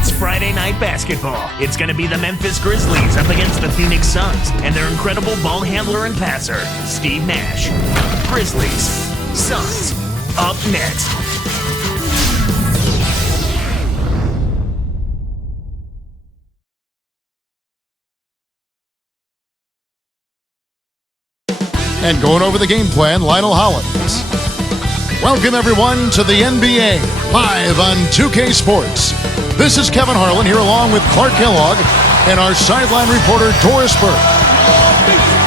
It's Friday night basketball. It's going to be the Memphis Grizzlies up against the Phoenix Suns and their incredible ball handler and passer, Steve Nash. Grizzlies, Suns, up next. And going over the game plan, Lionel Hollins. Welcome, everyone, to the NBA, live on 2K Sports. This is Kevin Harlan here along with Clark Kellogg and our sideline reporter, Doris Burke.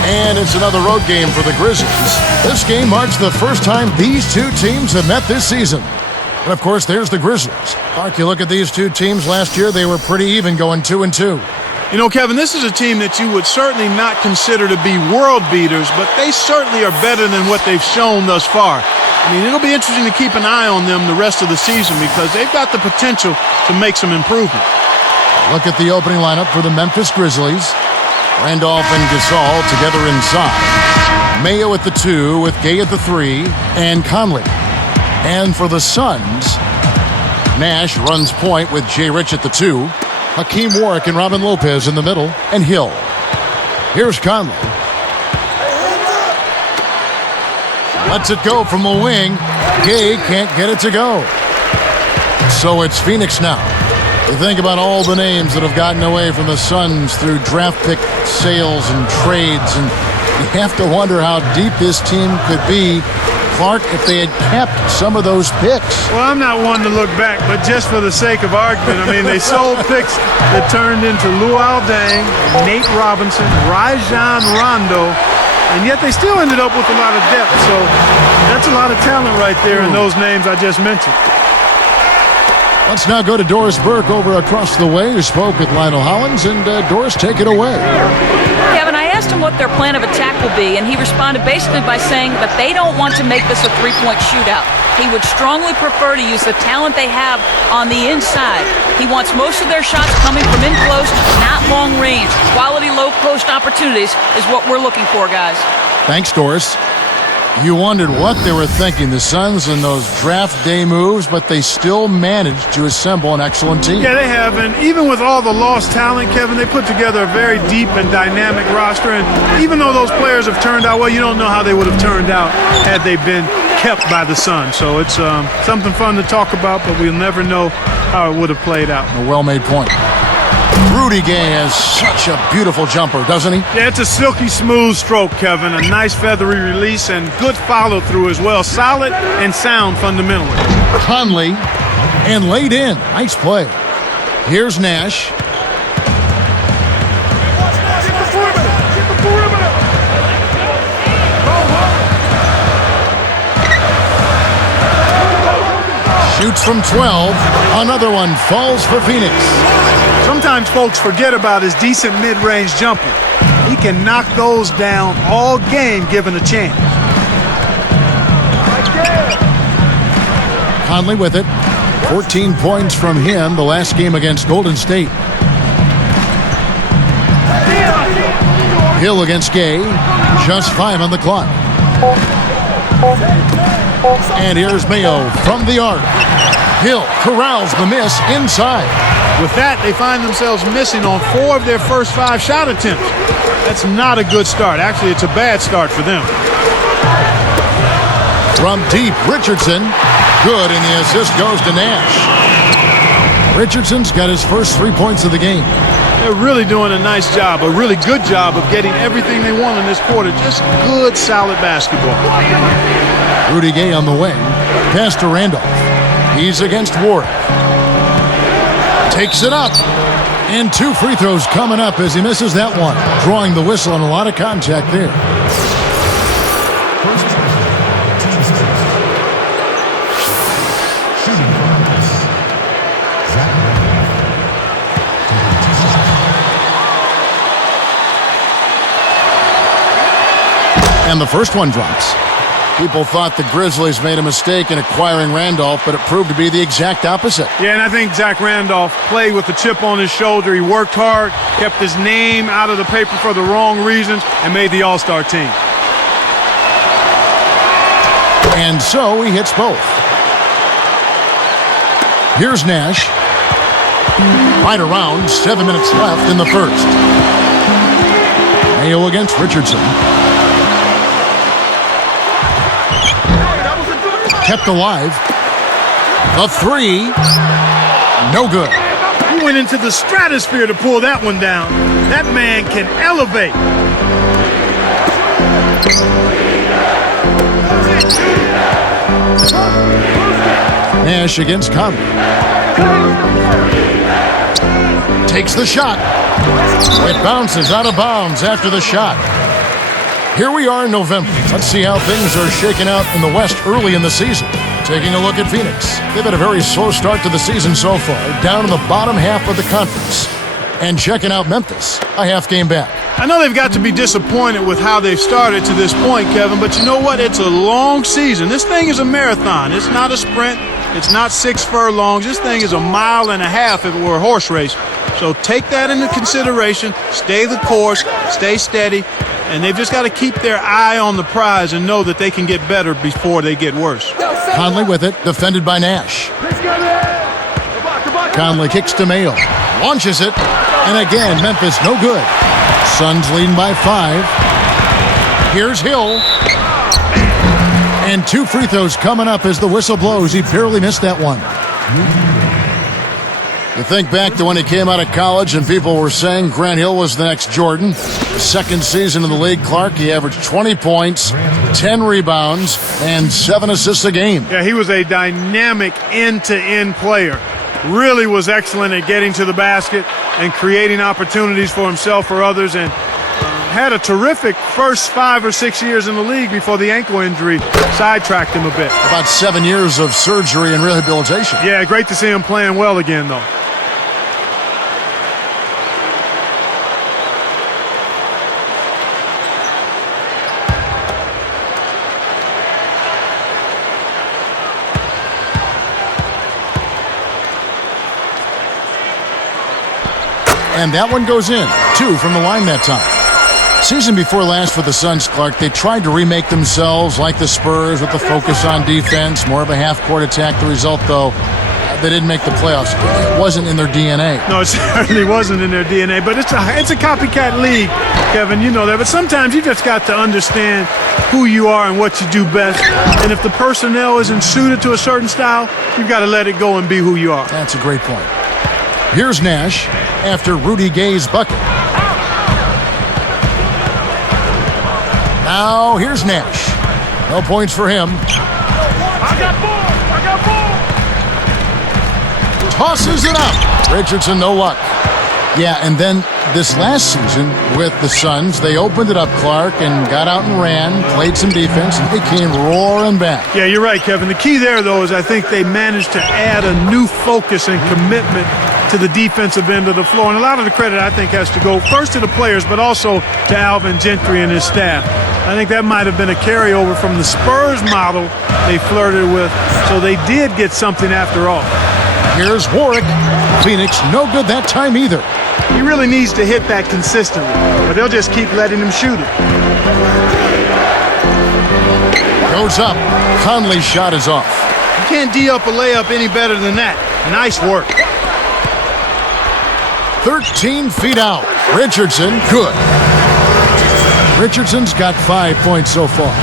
And it's another road game for the Grizzlies. This game marks the first time these two teams have met this season. And, of course, there's the Grizzlies. Clark, you look at these two teams last year, they were pretty even going 2-2. You know, Kevin, this is a team that you would certainly not consider to be world beaters, but they certainly are better than what they've shown thus far. I mean, it'll be interesting to keep an eye on them the rest of the season because they've got the potential to make some improvement. Look at the opening lineup for the Memphis Grizzlies. Randolph and Gasol together inside. Mayo at the 2 with Gay at the 3 and Conley. And for the Suns, Nash runs point with Jay Rich at the 2. Hakeem Warwick and Robin Lopez in the middle, and Hill. Here's Conley. Lets it go from the wing. Gay can't get it to go. So it's Phoenix now. You think about all the names that have gotten away from the Suns through draft pick sales and trades, and you have to wonder how deep this team could be, Clark, if they had kept some of those picks. Well, I'm not one to look back, but just for the sake of argument, I mean, they sold picks that turned into Luol Deng, Nate Robinson, Rajon Rondo, and yet they still ended up with a lot of depth. So that's a lot of talent right there in those names I just mentioned. Let's now go to Doris Burke over across the way, who spoke with Lionel Hollins, and Doris, take it away. Kevin, I asked him what their plan of attack will be, and he responded basically by saying that they don't want to make this a three-point shootout. He would strongly prefer to use the talent they have on the inside. He wants most of their shots coming from in close, not long range. Quality low-post opportunities is what we're looking for, guys. Thanks, Doris. You wondered what they were thinking, the Suns, and those draft day moves, but they still managed to assemble an excellent team. Yeah, they have, and even with all the lost talent, Kevin, they put together a very deep and dynamic roster, and even though those players have turned out well, you don't know how they would have turned out had they been kept by the Suns. So it's something fun to talk about, but we'll never know how it would have played out. A well-made point. Rudy Gay has such a beautiful jumper, doesn't he? Yeah, it's a silky smooth stroke, Kevin. A nice feathery release and good follow-through as well. Solid and sound fundamentally. Conley and laid in. Nice play. Here's Nash. Shoots from 12. Another one falls for Phoenix. Sometimes folks forget about his decent mid-range jumper. He can knock those down all game given a chance. Conley with it. 14 points from him the last game against Golden State. Hill against Gay. Just 5 on the clock. And here's Mayo from the arc. Hill corrals the miss inside. With that, they find themselves missing on 4 of their first 5 shot attempts. That's not a good start. Actually, it's a bad start for them. From deep, Richardson. Good, and the assist goes to Nash. Richardson's got his first 3 points of the game. They're really doing a nice job, a really good job of getting everything they want in this quarter. Just good, solid basketball. Rudy Gay on the wing. Pass to Randolph. He's against Warwick. Takes it up. And 2 free throws coming up as he misses that one. Drawing the whistle and a lot of contact there. And the first one drops. People thought the Grizzlies made a mistake in acquiring Randolph, but it proved to be the exact opposite. Yeah, and I think Zach Randolph played with a chip on his shoulder. He worked hard, kept his name out of the paper for the wrong reasons, and made the All-Star team. And so he hits both. Here's Nash. Right around 7 minutes left in the first. Mayo against Richardson. Kept alive. The three. No good. He went into the stratosphere to pull that one down. That man can elevate. Nash against Conley. Takes the shot. It bounces out of bounds after the shot. Here we are in November. Let's see how things are shaking out in the West early in the season. Taking a look at Phoenix. They've had a very slow start to the season so far, down in the bottom half of the conference. And checking out Memphis, a half game back. I know they've got to be disappointed with how they've started to this point, Kevin, but you know what? It's a long season. This thing is a marathon. It's not a sprint. It's not 6 furlongs. This thing is a mile and a half if it were a horse race. So take that into consideration. Stay the course. Stay steady. And they've just got to keep their eye on the prize and know that they can get better before they get worse. Conley with it, defended by Nash. Conley kicks to Mayo. Launches it. And again, Memphis no good. Suns leading by 5. Here's Hill. And 2 free throws coming up as the whistle blows. He barely missed that one. You think back to when he came out of college and people were saying Grant Hill was the next Jordan. Second season in the league, Clark, he averaged 20 points, 10 rebounds, and 7 assists a game. Yeah, he was a dynamic end-to-end player. Really was excellent at getting to the basket and creating opportunities for himself or others, and had a terrific first 5 or 6 years in the league before the ankle injury sidetracked him a bit. About 7 years of surgery and rehabilitation. Yeah, great to see him playing well again, though. And that one goes in. 2 from the line that time. Season before last for the Suns, Clark, they tried to remake themselves like the Spurs with the focus on defense, more of a half-court attack. The result, though, they didn't make the playoffs. It wasn't in their DNA. No, it certainly wasn't in their DNA, but it's a copycat league, Kevin. You know that. But sometimes you just got to understand who you are and what you do best. And if the personnel isn't suited to a certain style, you've got to let it go and be who you are. That's a great point. Here's Nash after Rudy Gay's bucket. Now here's Nash. No points for him. I got ball. Tosses it up. Richardson, no luck. Yeah, and then this last season with the Suns, they opened it up, Clark, and got out and ran, played some defense, and they came roaring back. Yeah, you're right, Kevin. The key there, though, is I think they managed to add a new focus and commitment to the defensive end of the floor. And a lot of the credit, I think, has to go first to the players, but also to Alvin Gentry and his staff. I think that might have been a carryover from the Spurs model they flirted with, so they did get something after all. Here's Warwick. Phoenix, no good that time either. He really needs to hit that consistently, but they'll just keep letting him shoot it. Goes up. Conley's shot is off. You can't D up a layup any better than that. Nice work. 13 feet out. Richardson, good. Richardson's got 5 points so far.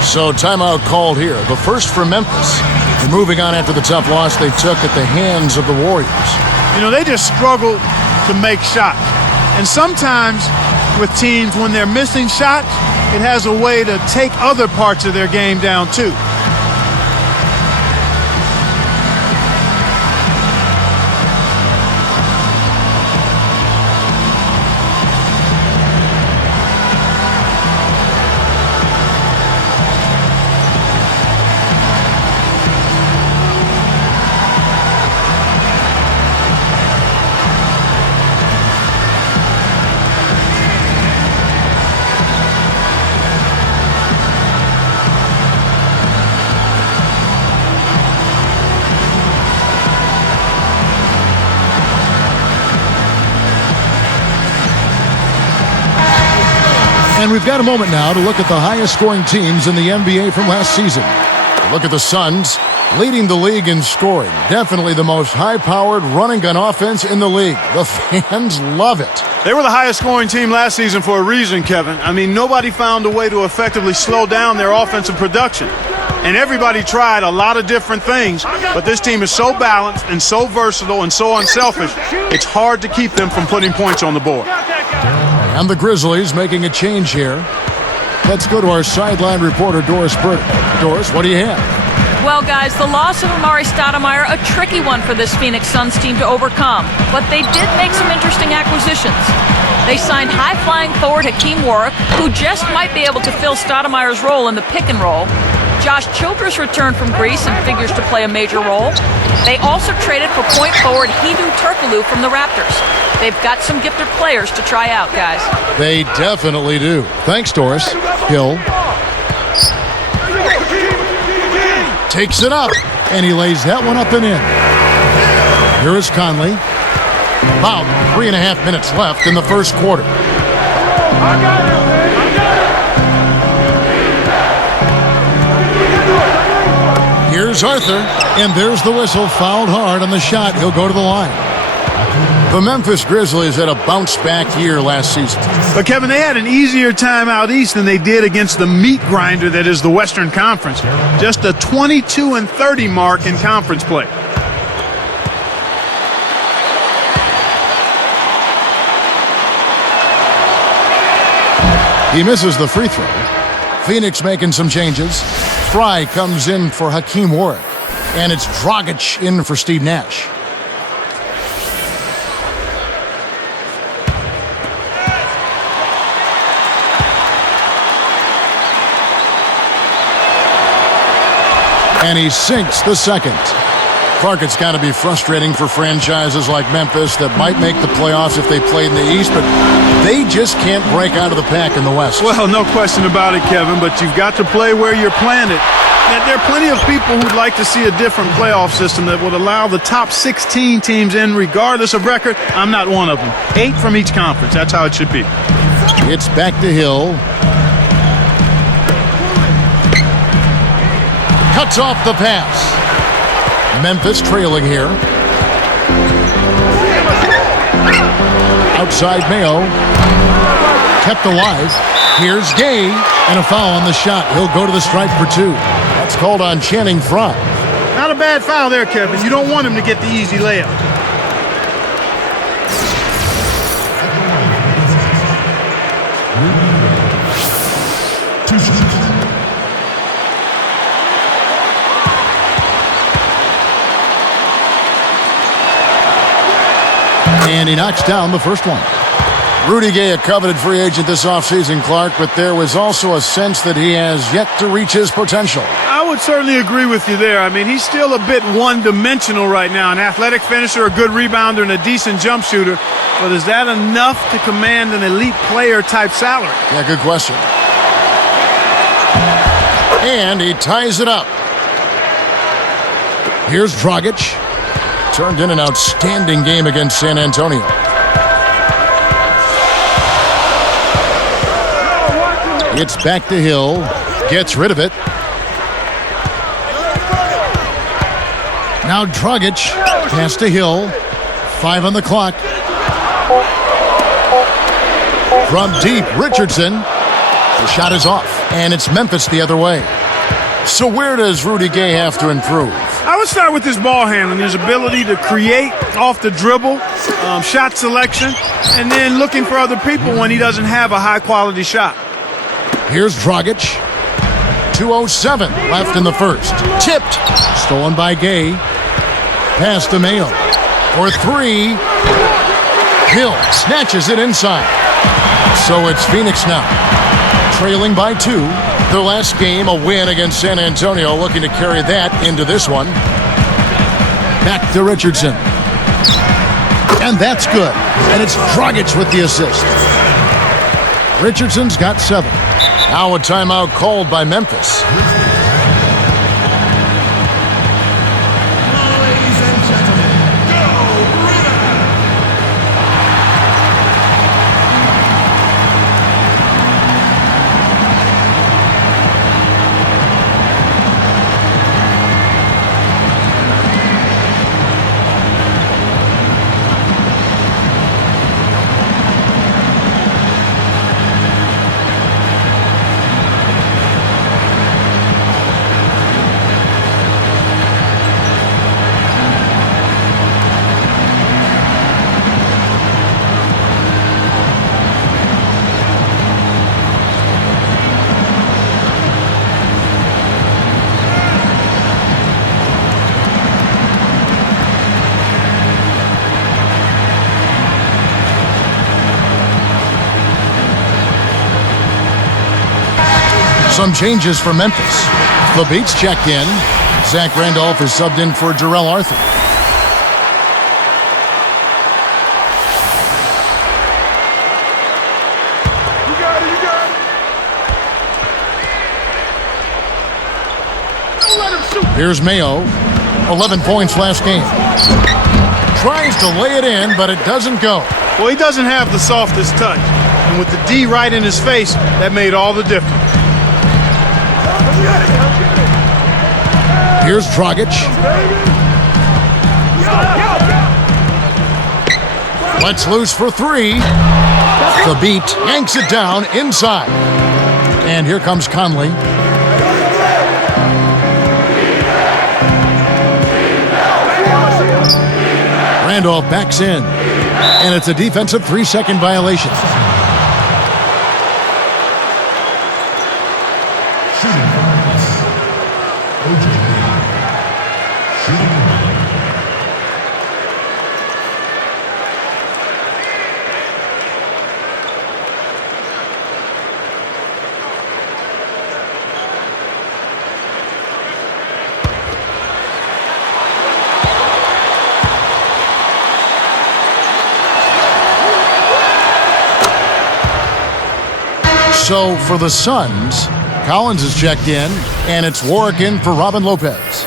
So timeout called here. The first for Memphis. And moving on after the tough loss they took at the hands of the Warriors. You know, they just struggle to make shots. And sometimes with teams, when they're missing shots, it has a way to take other parts of their game down too. And we've got a moment now to look at the highest scoring teams in the NBA from last season. Look at the Suns. Leading the league in scoring. Definitely the most high-powered running gun offense in the league. The fans love it. They were the highest scoring team last season for a reason, Kevin. I mean, nobody found a way to effectively slow down their offensive production. And everybody tried a lot of different things, but this team is so balanced and so versatile and so unselfish, it's hard to keep them from putting points on the board. And the Grizzlies making a change here. Let's go to our sideline reporter, Doris Burke. Doris, what do you have? Well, guys, the loss of Amari Stoudemire, a tricky one for this Phoenix Suns team to overcome. But they did make some interesting acquisitions. They signed high-flying forward Hakeem Warwick, who just might be able to fill Stoudemire's role in the pick and roll. Josh Childress returned from Greece and figures to play a major role. They also traded for point forward Hedo Turkoglu from the Raptors. They've got some gifted players to try out, guys. They definitely do. Thanks, Doris. Hill takes it up, and he lays that one up and in. Here is Conley. About 3.5 minutes left in the first quarter. Here's Arthur, and there's the whistle. Fouled hard on the shot. He'll go to the line. The Memphis Grizzlies had a bounce-back year last season. But, Kevin, they had an easier time out east than they did against the meat grinder that is the Western Conference. Just a 22-30 mark in conference play. He misses the free throw. Phoenix making some changes. Fry comes in for Hakeem Warwick. And it's Dragic in for Steve Nash. And he sinks the second. Clark, it's got to be frustrating for franchises like Memphis that might make the playoffs if they played in the East, but they just can't break out of the pack in the West. Well, no question about it, Kevin, but you've got to play where you're planted. And there are plenty of people who'd like to see a different playoff system that would allow the top 16 teams in regardless of record. I'm not one of them. 8 from each conference. That's how it should be. It's back to Hill. Cuts off the pass. Memphis trailing here. Outside Mayo. Kept alive. Here's Gay. And a foul on the shot. He'll go to the stripe for 2. That's called on Channing Frye. Not a bad foul there, Kevin. You don't want him to get the easy layup. And he knocks down the first one. Rudy Gay, a coveted free agent this offseason, Clark, but there was also a sense that he has yet to reach his potential. I would certainly agree with you there. I mean, he's still a bit one-dimensional right now. An athletic finisher, a good rebounder, and a decent jump shooter. But is that enough to command an elite player-type salary? Yeah, good question. And he ties it up. Here's Dragic. Turned in an outstanding game against San Antonio. It's back to Hill. Gets rid of it. Now Dragic. Pass to Hill. 5 on the clock. From deep, Richardson. The shot is off. And it's Memphis the other way. So where does Rudy Gay have to improve? I would start with his ball handling, his ability to create off the dribble, shot selection, and then looking for other people when he doesn't have a high-quality shot. Here's Dragic. 2:07 left in the first. Tipped. Stolen by Gay. Pass to Mayo. For 3. Hill snatches it inside. So it's Phoenix now. Trailing by 2. Their last game, a win against San Antonio, looking to carry that into this one. Back to Richardson. And that's good. And it's Dragic with the assist. Richardson's got 7. Now a timeout called by Memphis. Some changes for Memphis. The Beats checked in. Zach Randolph is subbed in for Jarrell Arthur. Here's Mayo, 11 points last game. Tries to lay it in, but it doesn't go. Well, he doesn't have the softest touch. And with the D right in his face, that made all the difference. Here's Dragic. Lets loose for three. The Beat yanks it down inside. And here comes Conley. Randolph backs in, and it's a defensive 3-second violation. So for the Suns, Collins is checked in, and it's Warwick in for Robin Lopez.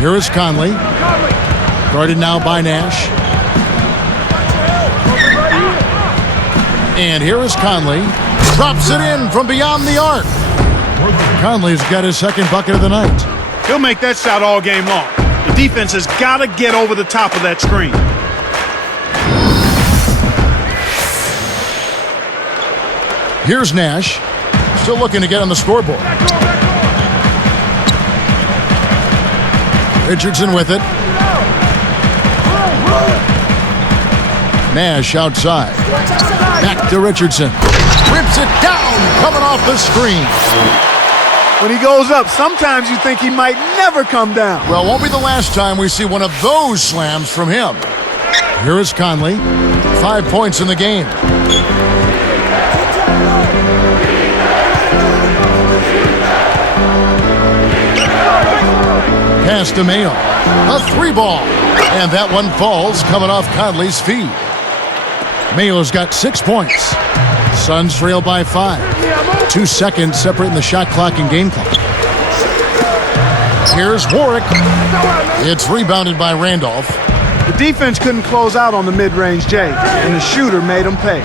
Here is Conley, guarded now by Nash. And here is Conley, drops it in from beyond the arc. Conley's got his second bucket of the night. He'll make that shot all game long. The defense has got to get over the top of that screen. Here's Nash, still looking to get on the scoreboard. Richardson with it. Nash outside. Back to Richardson. Rips it down, coming off the screen. When he goes up, sometimes you think he might never come down. Well, won't be the last time we see one of those slams from him. Here is Conley. 5 points in the game. Pass to Mayo. A 3-ball. And that one falls, coming off Conley's feet. Mayo's got 6 points. Suns trail by 5. 2 seconds separating the shot clock and game clock. Here's Warwick. It's rebounded by Randolph. The defense couldn't close out on the mid-range J, and the shooter made them pay.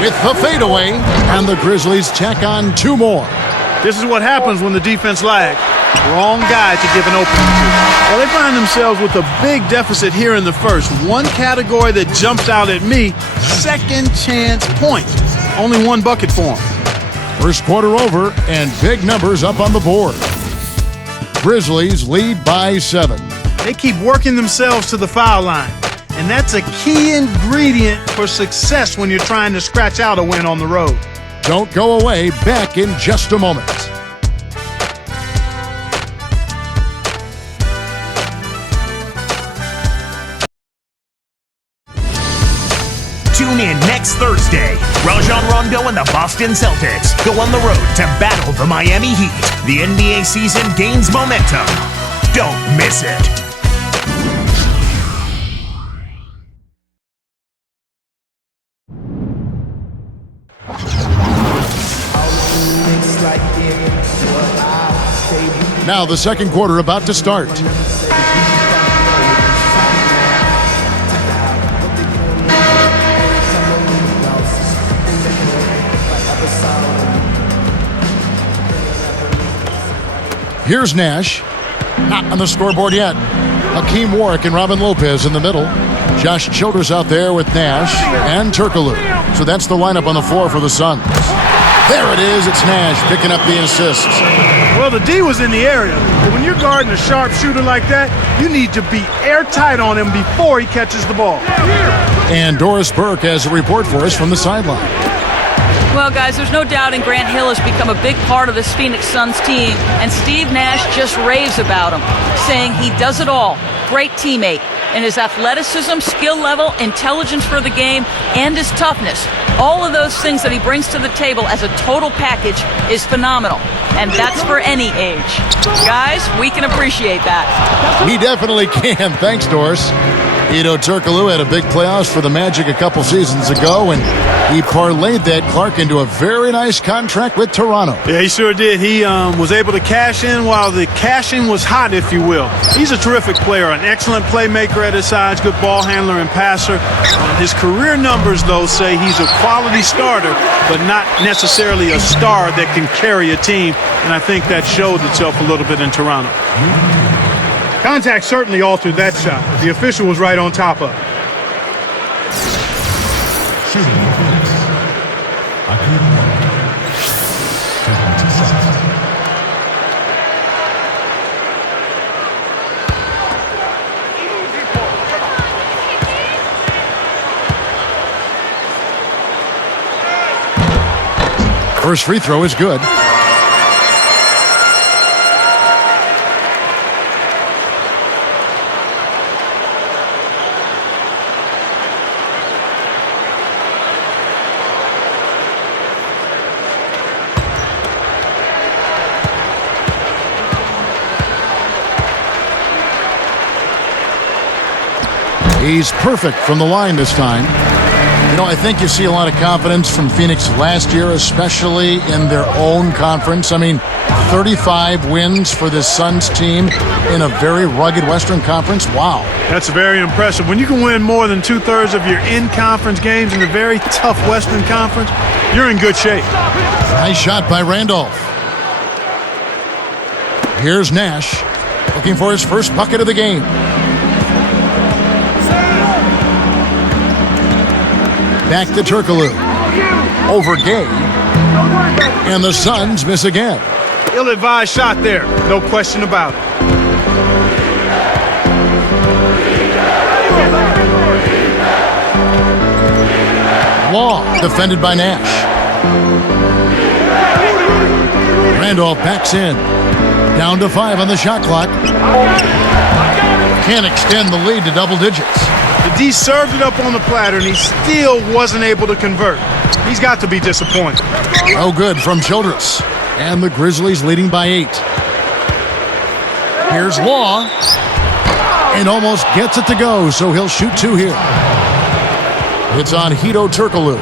With the fadeaway, and the Grizzlies tack on 2 more. This is what happens when the defense lags. Wrong guy to give an opening to. Well, they find themselves with a big deficit here in the first. One category that jumps out at me, second chance points. Only 1 bucket for them. First quarter over, and big numbers up on the board. Grizzlies lead by 7. They keep working themselves to the foul line. And that's a key ingredient for success when you're trying to scratch out a win on the road. Don't go away. Back in just a moment. Tune in next Thursday. Rajon Rondo and the Boston Celtics go on the road to battle the Miami Heat. The NBA season gains momentum. Don't miss it. Now the second quarter about to start. Here's Nash. Not on the scoreboard yet. Hakeem Warwick and Robin Lopez in the middle. Josh Childress out there with Nash and Turkoglu. So that's the lineup on the floor for the Suns. There it is. It's Nash picking up the assists. Well, the D was in the area, but when you're guarding a sharp shooter like that, you need to be airtight on him before he catches the ball. And Doris Burke has a report for us from the sideline. Well, guys, there's no doubting Grant Hill has become a big part of this Phoenix Suns team, and Steve Nash just raves about him, saying he does it all. Great teammate. And his athleticism, skill level, intelligence for the game, and his toughness. All of those things that he brings to the table as a total package is phenomenal. And that's for any age. Guys, we can appreciate that. He definitely can. Thanks, Doris. Hedo Turkoglu had a big playoffs for the Magic a couple seasons ago, and he parlayed that, Clark, into a very nice contract with Toronto. Yeah, he sure did. He was able to cash in while the cashing was hot, if you will. He's a terrific player, an excellent playmaker at his sides, good ball handler and passer. His career numbers, though, say he's a quality starter, but not necessarily a star that can carry a team, and I think that showed itself a little bit in Toronto. Contact certainly altered that shot. The official was right on top of it. First free throw is good. He's perfect from the line this time. You know, I think you see a lot of confidence from Phoenix last year, especially in their own conference. I mean, 35 wins for this Suns team in a very rugged Western Conference. Wow. That's very impressive. When you can win more than 2/3 of your in-conference games in a very tough Western Conference, you're in good shape. Nice shot by Randolph. Here's Nash looking for his first bucket of the game. Back to Turkoglu. Over Gay. And the Suns miss again. Ill-advised shot there. No question about it. Law defended by Nash. Randolph backs in. Down to 5 on the shot clock. Can't extend the lead to double digits. The D served it up on the platter, and he still wasn't able to convert. He's got to be disappointed. No good from Childress. And the Grizzlies leading by 8. Here's Law. And almost gets it to go, so he'll shoot 2 here. It's on Hedo Turkoglu.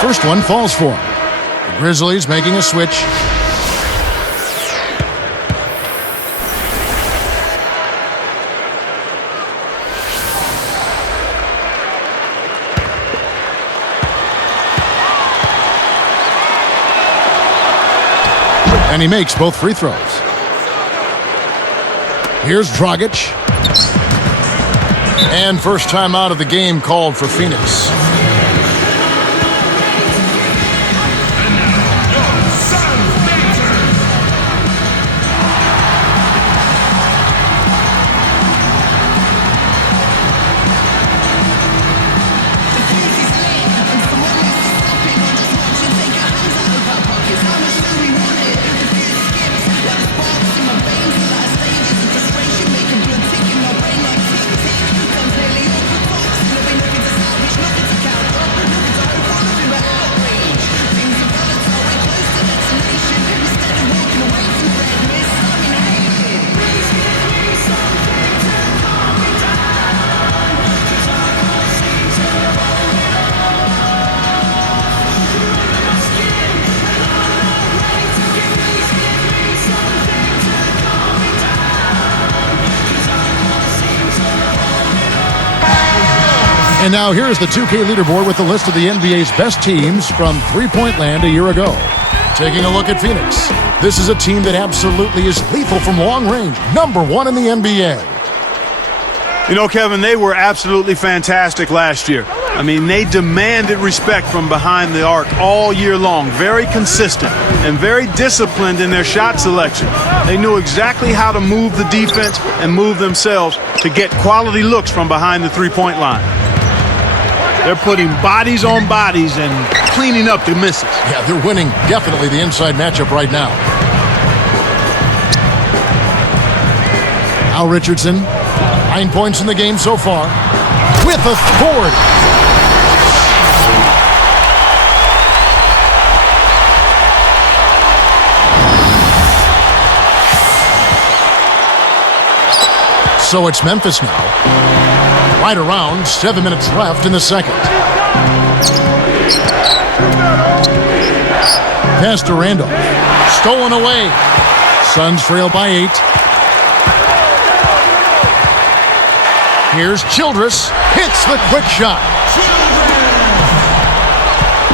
First one falls for him. The Grizzlies making a switch. And he makes both free throws. Here's Dragic. And first time out of the game called for Phoenix. And now here's the 2K leaderboard with the list of the NBA's best teams from three-point land a year ago. Taking a look at Phoenix. This is a team that absolutely is lethal from long range. #1 in the NBA. You know, Kevin, they were absolutely fantastic last year. I mean, they demanded respect from behind the arc all year long. Very consistent and very disciplined in their shot selection. They knew exactly how to move the defense and move themselves to get quality looks from behind the three-point line. They're putting bodies on bodies and cleaning up the misses. Yeah, they're winning definitely the inside matchup right now. Al Richardson, 9 points in the game so far, with authority. So it's Memphis now. Right around 7 minutes left in the second. Pass to Randolph. Stolen away. Suns trail by 8. Here's Childress. Hits the quick shot.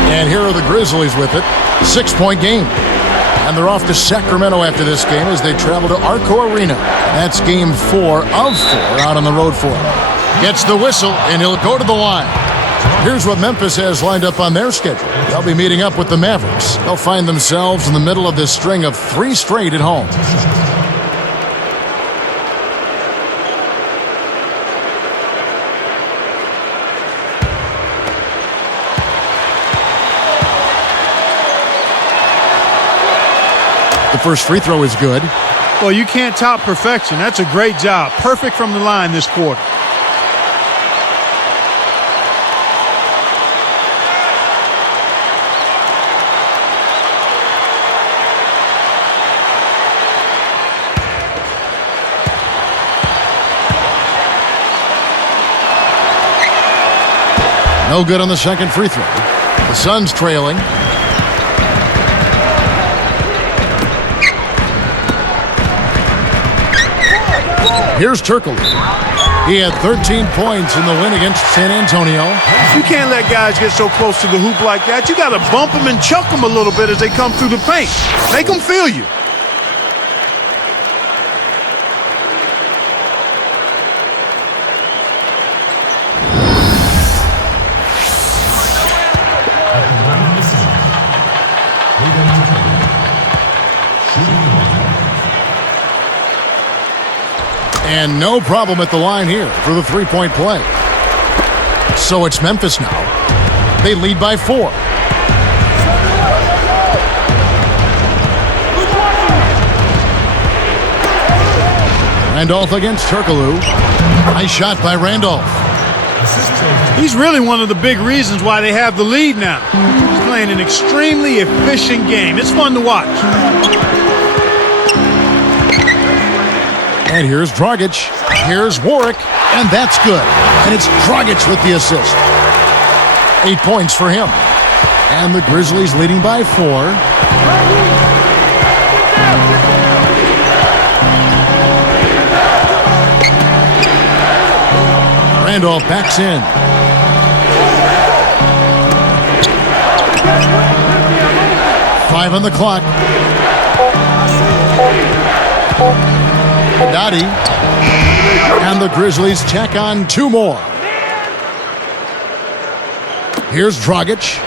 And here are the Grizzlies with it. 6-point game. And they're off to Sacramento after this game as they travel to Arco Arena. That's game 4 of 4 out on the road for him. Gets the whistle, and he'll go to the line. Here's what Memphis has lined up on their schedule. They'll be meeting up with the Mavericks. They'll find themselves in the middle of this string of 3 straight at home. The first free throw is good. Well, you can't top perfection. That's a great job. Perfect from the line this quarter. No good on the second free throw. The Suns trailing. Here's Turkle. He had 13 points in the win against San Antonio. You can't let guys get so close to the hoop like that. You got to bump them and chuck them a little bit as they come through the paint. Make them feel you. And no problem at the line here for the three-point play. So it's Memphis now. They lead by 4. Randolph against Turkoglu. Nice shot by Randolph. He's really one of the big reasons why they have the lead now. He's playing an extremely efficient game. It's fun to watch. And here's Dragic. Here's Warwick. And that's good. And it's Dragic with the assist. 8 points for him. And the Grizzlies leading by 4. Randolph backs in. Five on the clock. Dottie. And the Grizzlies check on 2 more. Here's Dragic.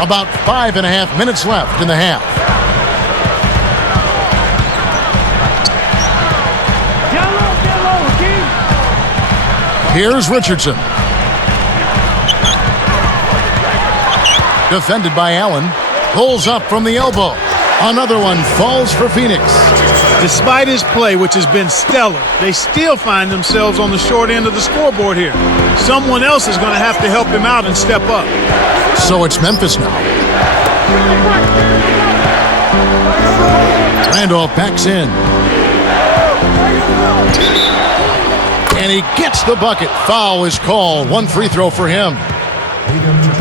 About 5.5 minutes left in the half. Here's Richardson. Defended by Allen. Pulls up from the elbow. Another one falls for Phoenix. Despite his play, which has been stellar, they still find themselves on the short end of the scoreboard here. Someone else is going to have to help him out and step up. So it's Memphis now. Randolph backs in. And he gets the bucket. Foul is called. 1 free throw for him.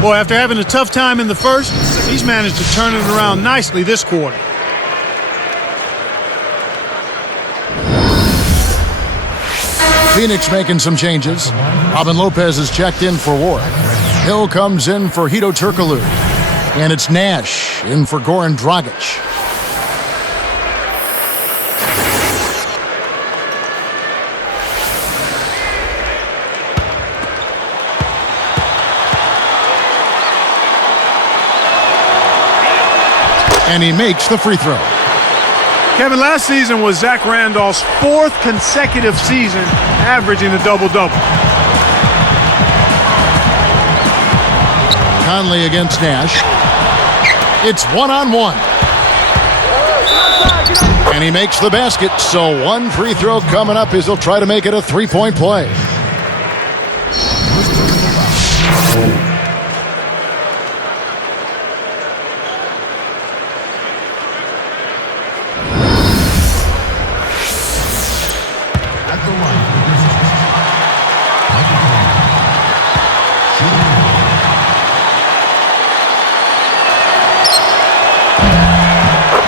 Boy, after having a tough time in the first, he's managed to turn it around nicely this quarter. Phoenix making some changes. Robin Lopez is checked in for Warwick. Hill comes in for Hedo Turkoglu. And it's Nash in for Goran Dragic. and he makes the free throw. Kevin, last season was Zach Randolph's 4th consecutive season averaging a double-double. Conley against Nash. It's one-on-one. And he makes the basket, so one free throw coming up as he'll try to make it a three-point play.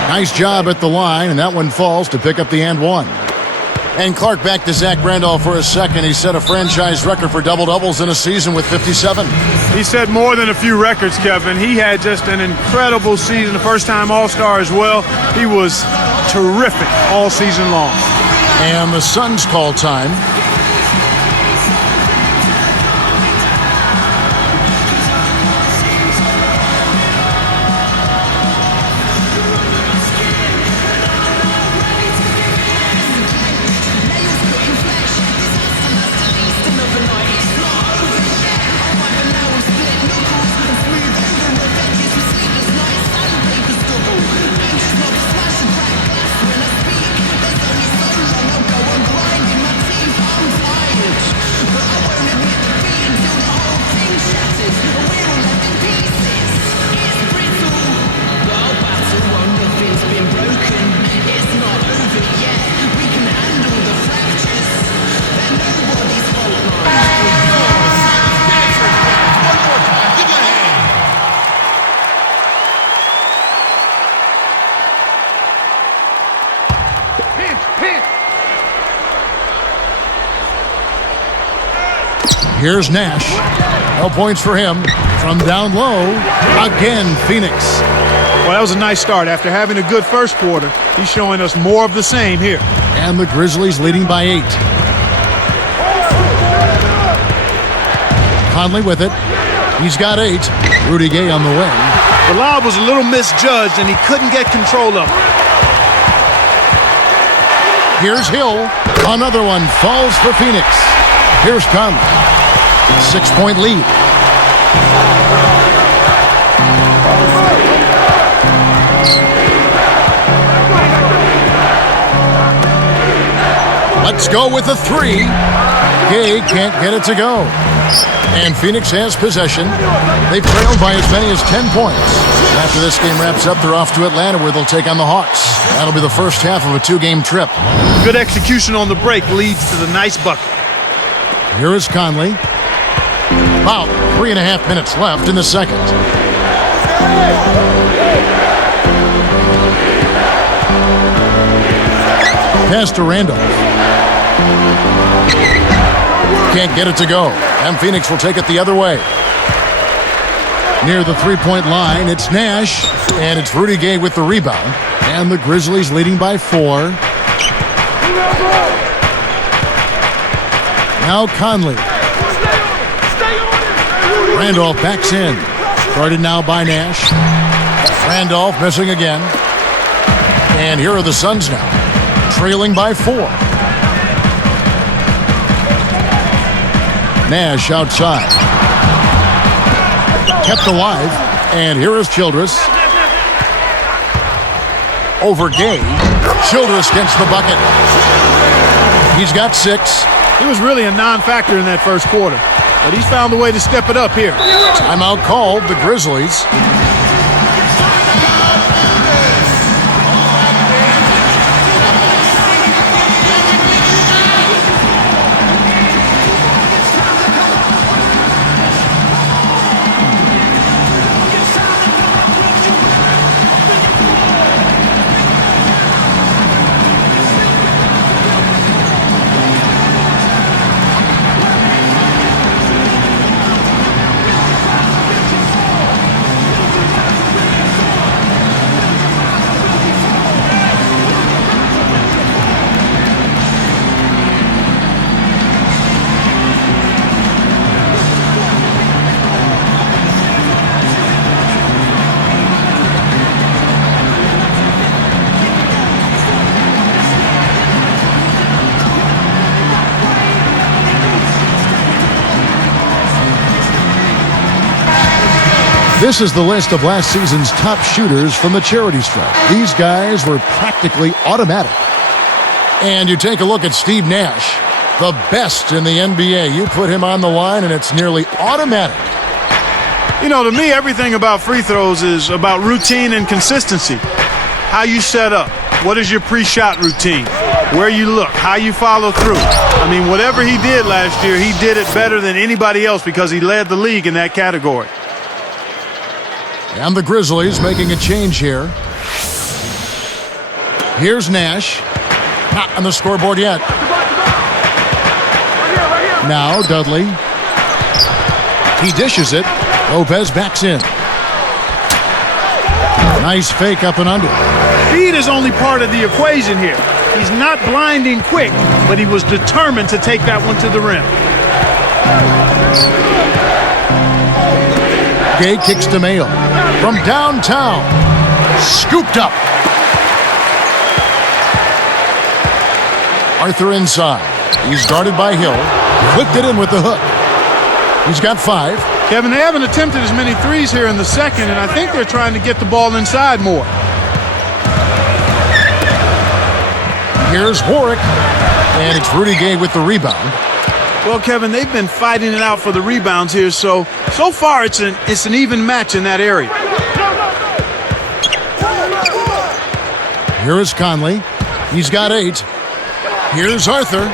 Nice job at the line, and that one falls to pick up the and one. And Clark back to Zach Randolph for a second. He set a franchise record for double-doubles in a season with 57. He set more than a few records, Kevin. He had just an incredible season, a first-time All-Star as well. He was terrific all season long. And the Suns call time. Here's Nash. No points for him. From down low, again, Phoenix. Well, that was a nice start. After having a good first quarter, he's showing us more of the same here. And the Grizzlies leading by 8. Conley with it. He's got 8. Rudy Gay on the wing. The lob was a little misjudged, and he couldn't get control of it. Here's Hill. Another one falls for Phoenix. Here's Conley. 6-point lead. Let's go with a 3. Gay can't get it to go. And Phoenix has possession. They've trailed by as many as 10 points. After this game wraps up, they're off to Atlanta where they'll take on the Hawks. That'll be the first half of a 2-game trip. Good execution on the break leads to the nice bucket. Here is Conley. About 3.5 minutes left in the second. Pass to Randolph. Can't get it to go. And Phoenix will take it the other way. Near the three-point line, it's Nash. And it's Rudy Gay with the rebound. And the Grizzlies leading by 4. Now Conley. Randolph backs in. Guarded now by Nash. Randolph missing again. And here are the Suns now, trailing by 4. Nash outside. Kept alive. And here is Childress. Over Gay. Childress gets the bucket. He's got 6. He was really a non-factor in that first quarter, but he's found a way to step it up here. Timeout called, the Grizzlies. This is the list of last season's top shooters from the charity stripe. These guys were practically automatic. And you take a look at Steve Nash, the best in the NBA. You put him on the line, and it's nearly automatic. You know, to me, everything about free throws is about routine and consistency. How you set up. What is your pre-shot routine? Where you look, how you follow through. I mean, whatever he did last year, he did it better than anybody else because he led the league in that category. And the Grizzlies making a change here. Here's Nash. Not on the scoreboard yet. Now Dudley. He dishes it. Lopez backs in. Nice fake up and under. Speed is only part of the equation here. He's not blinding quick, but he was determined to take that one to the rim. Gay kicks to Mayo. From downtown. Scooped up. Arthur inside. He's guarded by Hill. Flipped it in with the hook. He's got 5. Kevin, they haven't attempted as many threes here in the second, and I think they're trying to get the ball inside more. Here's Warwick, and it's Rudy Gay with the rebound. Well, Kevin, they've been fighting it out for the rebounds here, so far it's an even match in that area. Here is Conley. He's got 8. Here's Arthur.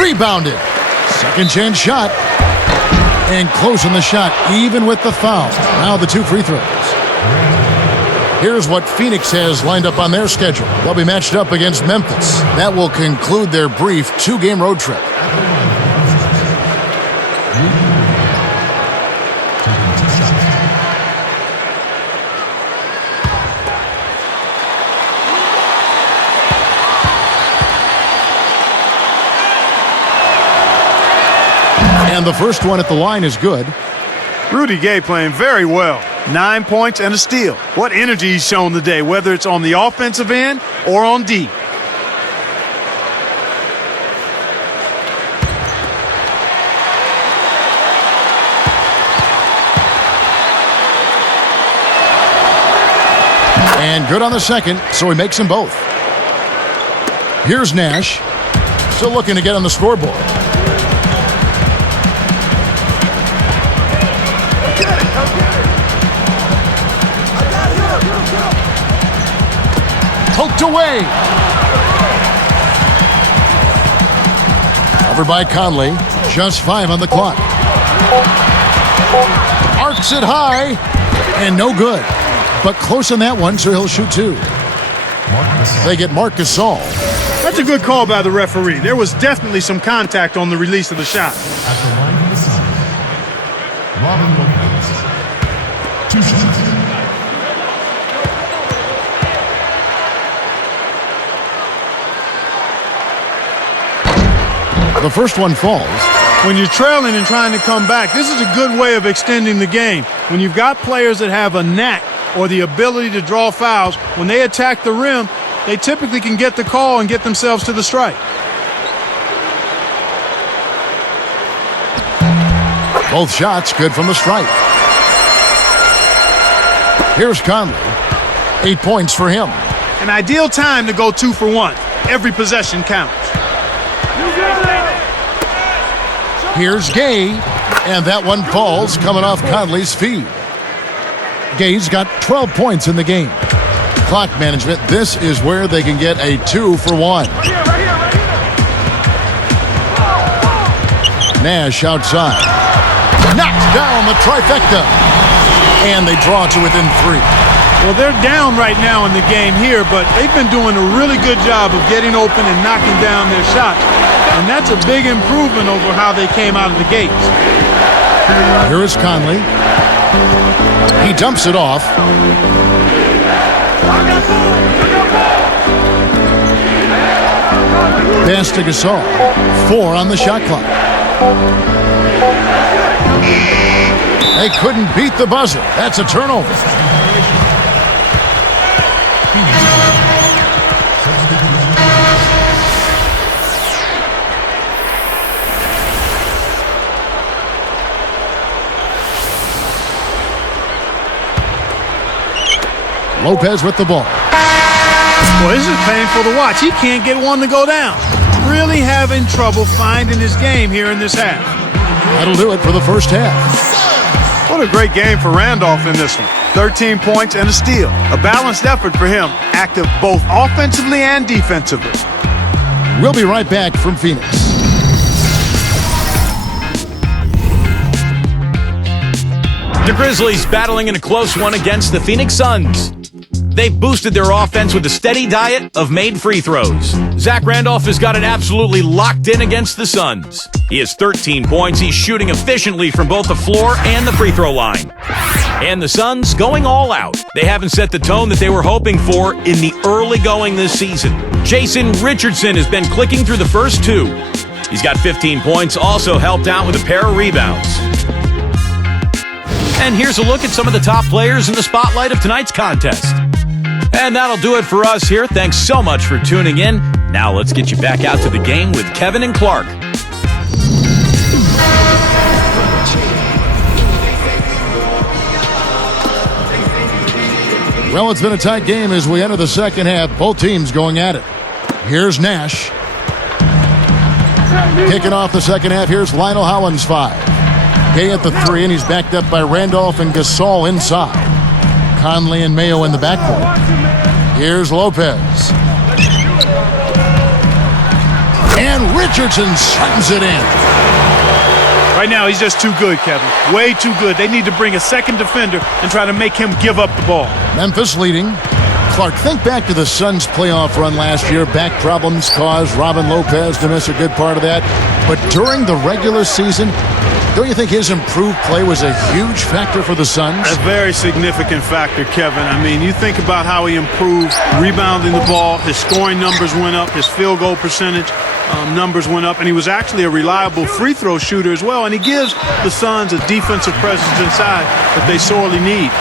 Rebounded. Second chance shot. And closing the shot, even with the foul. Now the 2 free throws. Here's what Phoenix has lined up on their schedule. They'll be matched up against Memphis. That will conclude their brief 2-game road trip. And the first one at the line is good. Rudy Gay playing very well. 9 points and a steal. What energy he's shown today, whether it's on the offensive end or on D. And good on the second, so he makes them both. Here's Nash. Still looking to get on the scoreboard. Poked away. Covered by Conley. Just 5 on the clock. Arcs it high. And no good. But close on that one, so he'll shoot 2. They get Marc Gasol. That's a good call by the referee. There was definitely some contact on the release of the shot. At the line of the Suns, Robin Lopez. 2 shots. The first one falls. When you're trailing and trying to come back, this is a good way of extending the game. When you've got players that have a knack or the ability to draw fouls, when they attack the rim, they typically can get the call and get themselves to the strike. Both shots good from the stripe. Here's Conley. 8 points for him. An ideal time to go 2 for 1. Every possession counts. Here's Gay, and that one falls coming off Conley's feed. Gay's got 12 points in the game. Clock management, this is where they can get a 2 for 1. Nash outside. Knocks down the trifecta. And they draw to within 3. Well, they're down right now in the game here, but they've been doing a really good job of getting open and knocking down their shots. And that's a big improvement over how they came out of the gates. Here is Conley. He dumps it off. Pass to Gasol. 4 on the shot clock. They couldn't beat the buzzer. That's a turnover. Lopez with the ball. Boy, this is painful to watch. He can't get one to go down. Really having trouble finding his game here in this half. That'll do it for the first half. What a great game for Randolph in this one. 13 points and a steal. A balanced effort for him, active both offensively and defensively. We'll be right back from Phoenix. The Grizzlies battling in a close one against the Phoenix Suns. They've boosted their offense with a steady diet of made free throws. Zach Randolph has got it absolutely locked in against the Suns. He has 13 points. He's shooting efficiently from both the floor and the free throw line. And the Suns going all out. They haven't set the tone that they were hoping for in the early going this season. Jason Richardson has been clicking through the first two. He's got 15 points, also helped out with a pair of rebounds. And here's a look at some of the top players in the spotlight of tonight's contest. And that'll do it for us here. Thanks so much for tuning in. Now let's get you back out to the game with Kevin and Clark. Well, it's been a tight game as we enter the second half. Both teams going at it. Here's Nash. Kicking off the second half, here's Lionel Hollins 5. Gay at the 3, and he's backed up by Randolph and Gasol inside. Conley and Mayo in the backcourt. Here's Lopez. And Richardson slams it in. Right now, he's just too good, Kevin. Way too good. They need to bring a second defender and try to make him give up the ball. Memphis leading. Clark, think back to the Suns' playoff run last year. Back problems caused Robin Lopez to miss a good part of that. But during the regular season, don't you think his improved play was a huge factor for the Suns? A very significant factor, Kevin. I mean, you think about how he improved rebounding the ball. His scoring numbers went up. His field goal percentage numbers went up. And he was actually a reliable free throw shooter as well. And he gives the Suns a defensive presence inside that they sorely need.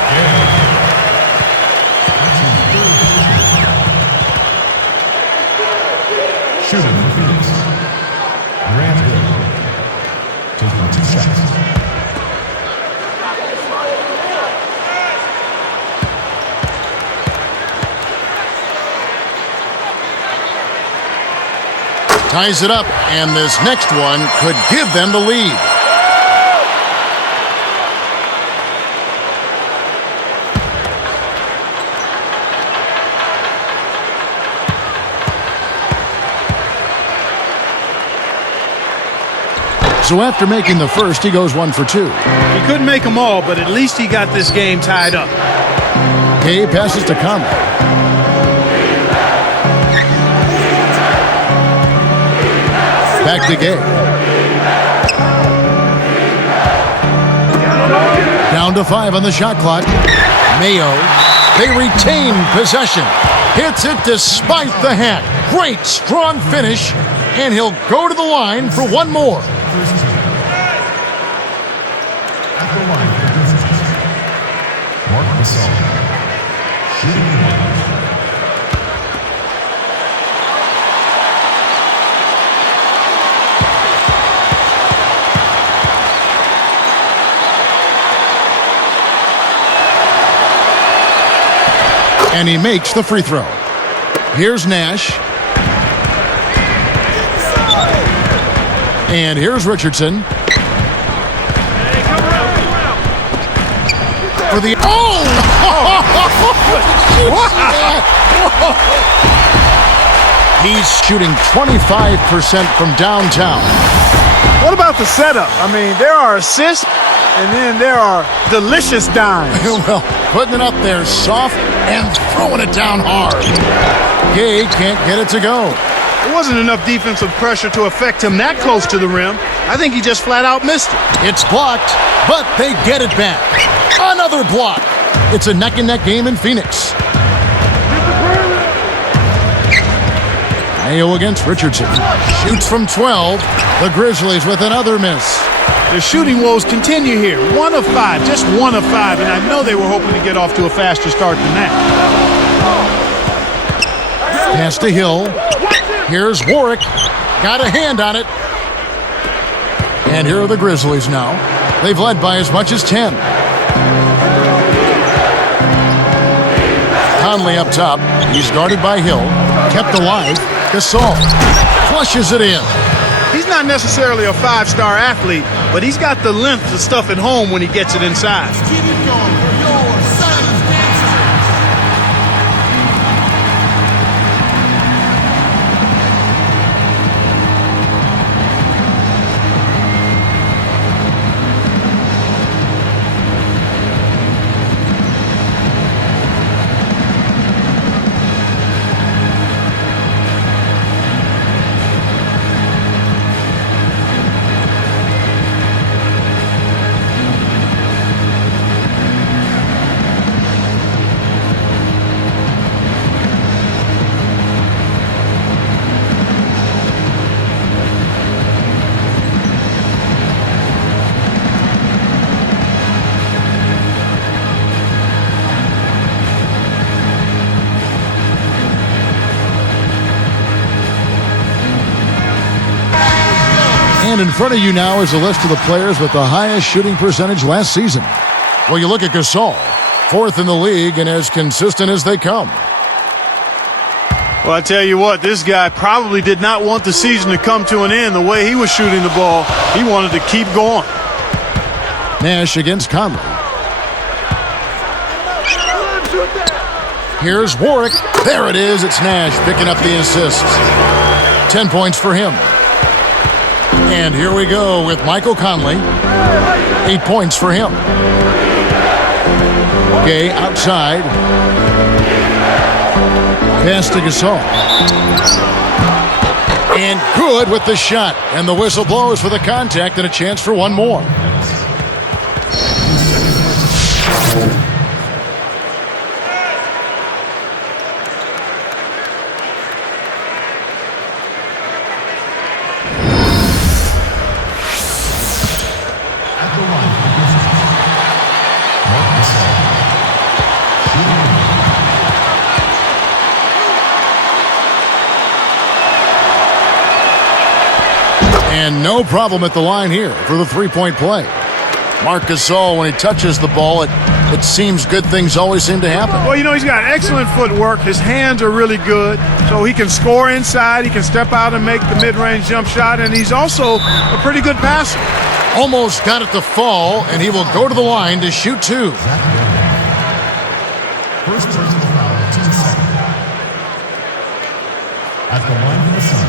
Shooting for Phoenix. Randolph. Taking 2 shots. Ties it up, and this next one could give them the lead. So after making the first, he goes 1 for 2. He couldn't make them all, but at least he got this game tied up. Gay passes to Conley. Back to Gay. Down to 5 on the shot clock. Mayo. They retain possession. Hits it despite the hack. Great, strong finish. And he'll go to the line for one more. At the line for Grizzlies. Mark Gasol. Shooting 1. And he makes the free throw. Here's Nash. And here's Richardson. For the He's shooting 25% from downtown. What about the setup? I mean, there are assists, and then there are delicious dimes. Well, putting it up there soft and throwing it down hard. Gay can't get it to go. There wasn't enough defensive pressure to affect him that close to the rim. I think he just flat out missed it. It's blocked, but they get it back. Another block. It's a neck-and-neck game in Phoenix. Mayo against Richardson. Shoots from 12. The Grizzlies with another miss. Their shooting woes continue here. 1 of 5, just 1 of 5, and I know they were hoping to get off to a faster start than that. Pass to Hill. Here's Warwick. Got a hand on it. And here are the Grizzlies now. They've led by as much as 10. Conley up top. He's guarded by Hill. Kept alive. Gasol flushes it in. He's not necessarily a five-star athlete, but he's got the length to stuff it home when he gets it inside. Keep it going for your silence dancer. And in front of you now is a list of the players with the highest shooting percentage last season. Well, you look at Gasol, 4th in the league and as consistent as they come. Well, I tell you what, this guy probably did not want the season to come to an end the way he was shooting the ball. He wanted to keep going. Nash against Conley. Here's Warwick. There it is. It's Nash picking up the assist. 10 points for him. And here we go with Michael Conley. 8 points for him. Gay outside. Pass to Gasol. And good with the shot. And the whistle blows for the contact and a chance for one more. And no problem at the line here for the three-point play. Marc Gasol, when he touches the ball, it seems good things always seem to happen. Well, you know, he's got excellent footwork. His hands are really good, so he can score inside. He can step out and make the mid-range jump shot, and he's also a pretty good passer. Almost got it to fall, and he will go to the line to shoot two. First personal foul, 2 seconds. At the line for the Suns,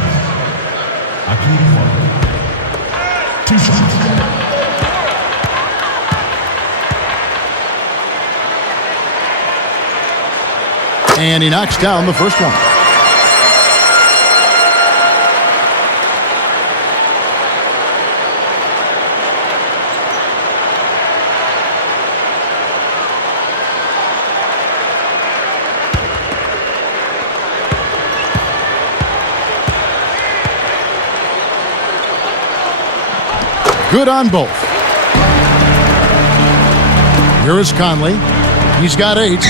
Akeem Clark. 2 shots. And he knocks down the first one. Good on both. Here is Conley. He's got 8.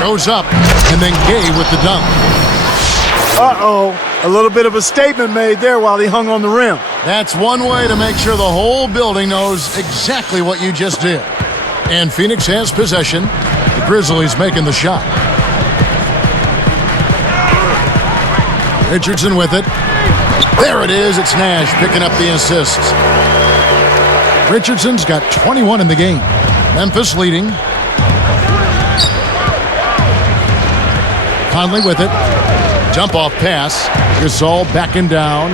Goes up, and then Gay with the dunk. Uh-oh. A little bit of a statement made there while he hung on the rim. That's one way to make sure the whole building knows exactly what you just did. And Phoenix has possession. The Grizzlies making the shot. Richardson with it. There it is. It's Nash picking up the assist. Richardson's got 21 in the game. Memphis leading. Conley with it. Jump off pass. Gasol backing down.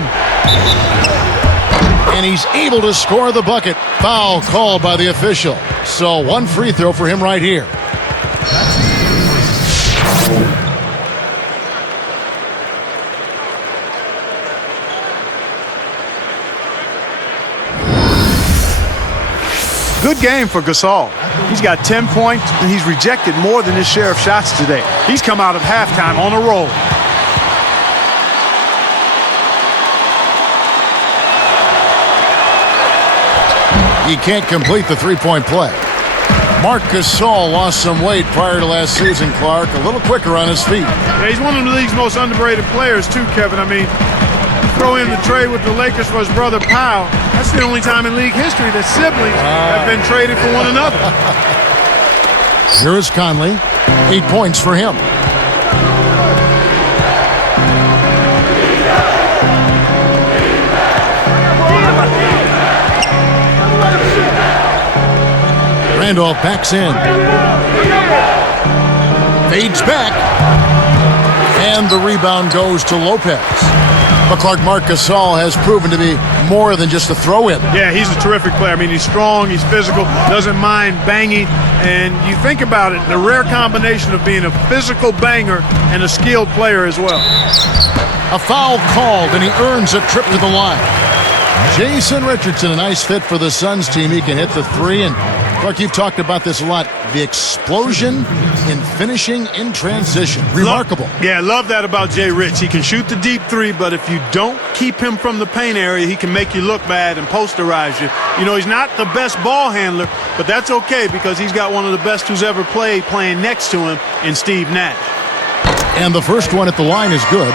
And he's able to score the bucket. Foul called by the official. So one free throw for him right here. Good game for Gasol. He's got 10 points, and he's rejected more than his share of shots today. He's come out of halftime on a roll. He can't complete the three-point play. Marc Gasol lost some weight prior to last season, Clark. A little quicker on his feet. Yeah, he's one of the league's most underrated players, too, Kevin. I mean, throw in the trade with the Lakers for his brother Powell. That's the only time in league history that siblings have been traded for one another. Here is Conley. 8 points for him. Randolph backs in. Fades back. And the rebound goes to Lopez. But Marc Gasol has proven to be more than just a throw-in. Yeah, he's a terrific player. I mean, he's strong, he's physical, doesn't mind banging. And you think about it, the rare combination of being a physical banger and a skilled player as well. A foul called, and he earns a trip to the line. Jason Richardson, a nice fit for the Suns team. He can hit the three, and Clark, you've talked about this a lot. The explosion in finishing in transition. Remarkable. Love that about Jay Rich. He can shoot the deep three, but if you don't keep him from the paint area, he can make you look bad and posterize you. You know, he's not the best ball handler, but that's okay because he's got one of the best who's ever played playing next to him in Steve Nash. And the first one at the line is good.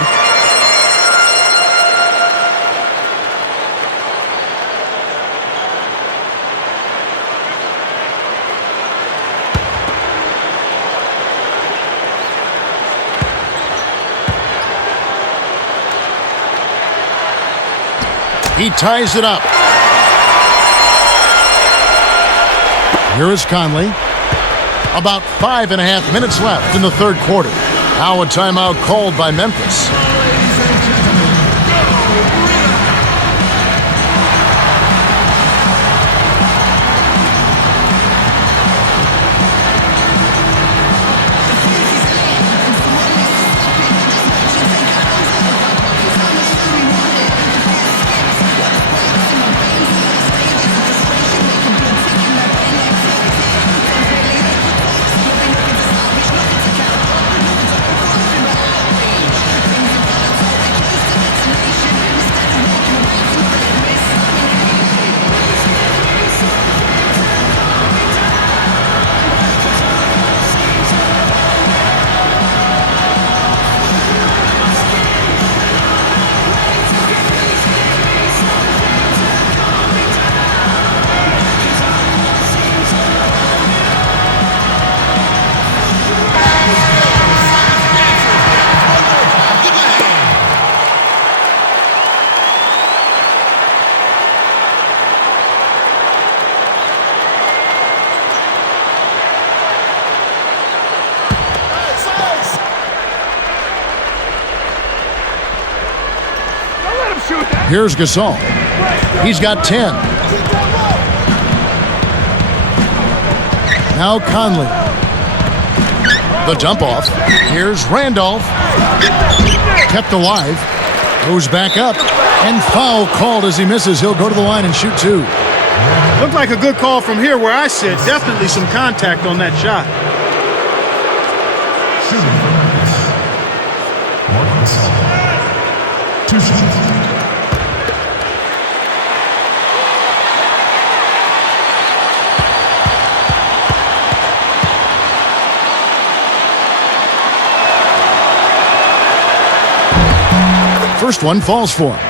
He ties it up. Here is Conley. About 5.5 minutes left in the third quarter. Now a timeout called by Memphis. Here's Gasol. He's got 10. Now Conley. The dump off. Here's Randolph. Kept alive. Goes back up. And foul called as he misses. He'll go to the line and shoot two. Looked like a good call from here where I sit. Definitely some contact on that shot. Two shots. First one falls for him.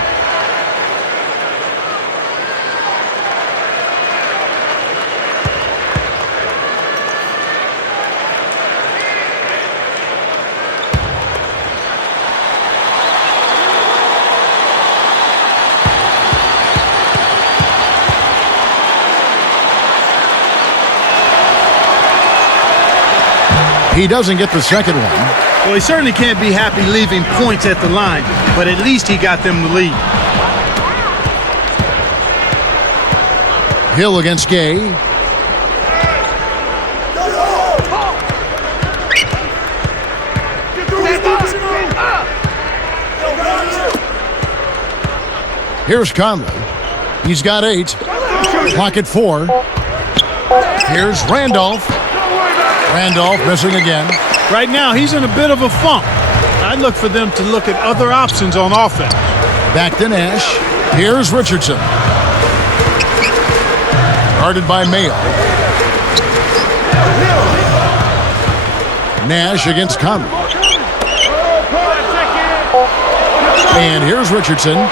He doesn't get the second one. Well, he certainly can't be happy leaving points at the line, but at least he got them the lead. Hill against Gay. Here's Conley. He's got 8. Clock at 4. Here's Randolph. Randolph missing again. Right now, he's in a bit of a funk. I'd look for them to look at other options on offense. Back to Nash. Here's Richardson. Guarded by Mayo. Nash against Conley. And here's Richardson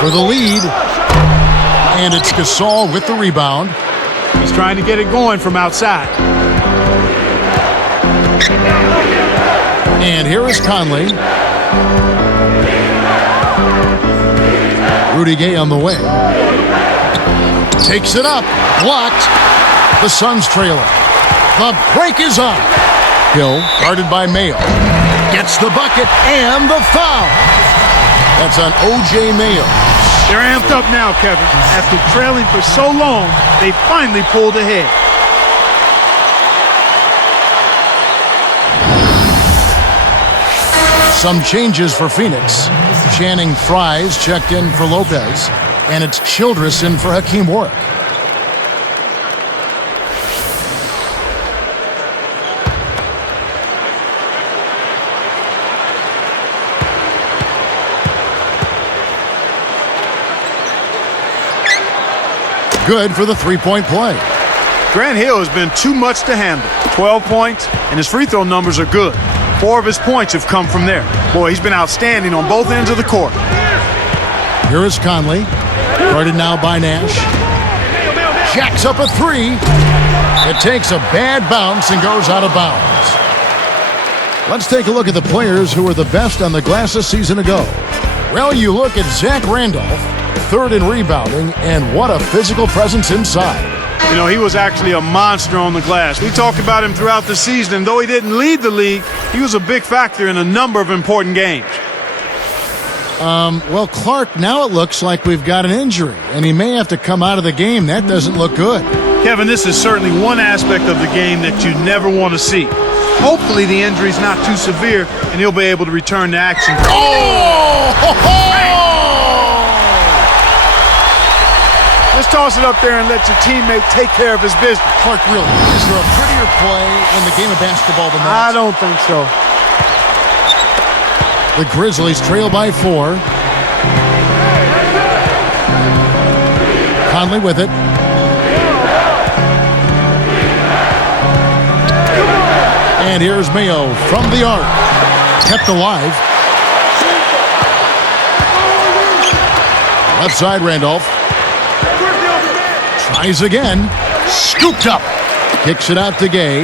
for the lead. And it's Gasol with the rebound. He's trying to get it going from outside. And here is Conley. Rudy Gay on the wing. Takes it up. Blocked. The Suns trailing. The break is on. Hill, guarded by Mayo. Gets the bucket and the foul. That's on O.J. Mayo. They're amped up now, Kevin. After trailing for so long, they finally pulled ahead. Some changes for Phoenix. Channing Fries checked in for Lopez, and it's Childress in for Hakeem Warwick. Good for the three-point play. Grant Hill has been too much to handle. 12 points, and his free throw numbers are good. 4 of his points have come from there. Boy, he's been outstanding on both ends of the court. Here is Conley, guarded now by Nash. Jacks up a three. It takes a bad bounce and goes out of bounds. Let's take a look at the players who were the best on the glass a season ago. Well, you look at Zach Randolph, third in rebounding, and what a physical presence inside. You know, he was actually a monster on the glass. We talked about him throughout the season, and though he didn't lead the league, he was a big factor in a number of important games. Well, Clark, now it looks like we've got an injury, and he may have to come out of the game. That doesn't look good. Kevin, this is certainly one aspect of the game that you never want to see. Hopefully the injury's not too severe, and he'll be able to return to action. Just toss it up there and let your teammate take care of his business. Clark, really, is there a prettier play in the game of basketball than that? I don't think so. The Grizzlies trail by 4. Conley with it. And here's Mayo from the arc. Kept alive. Left side, Randolph. Tries again. Scooped up. Kicks it out to Gay.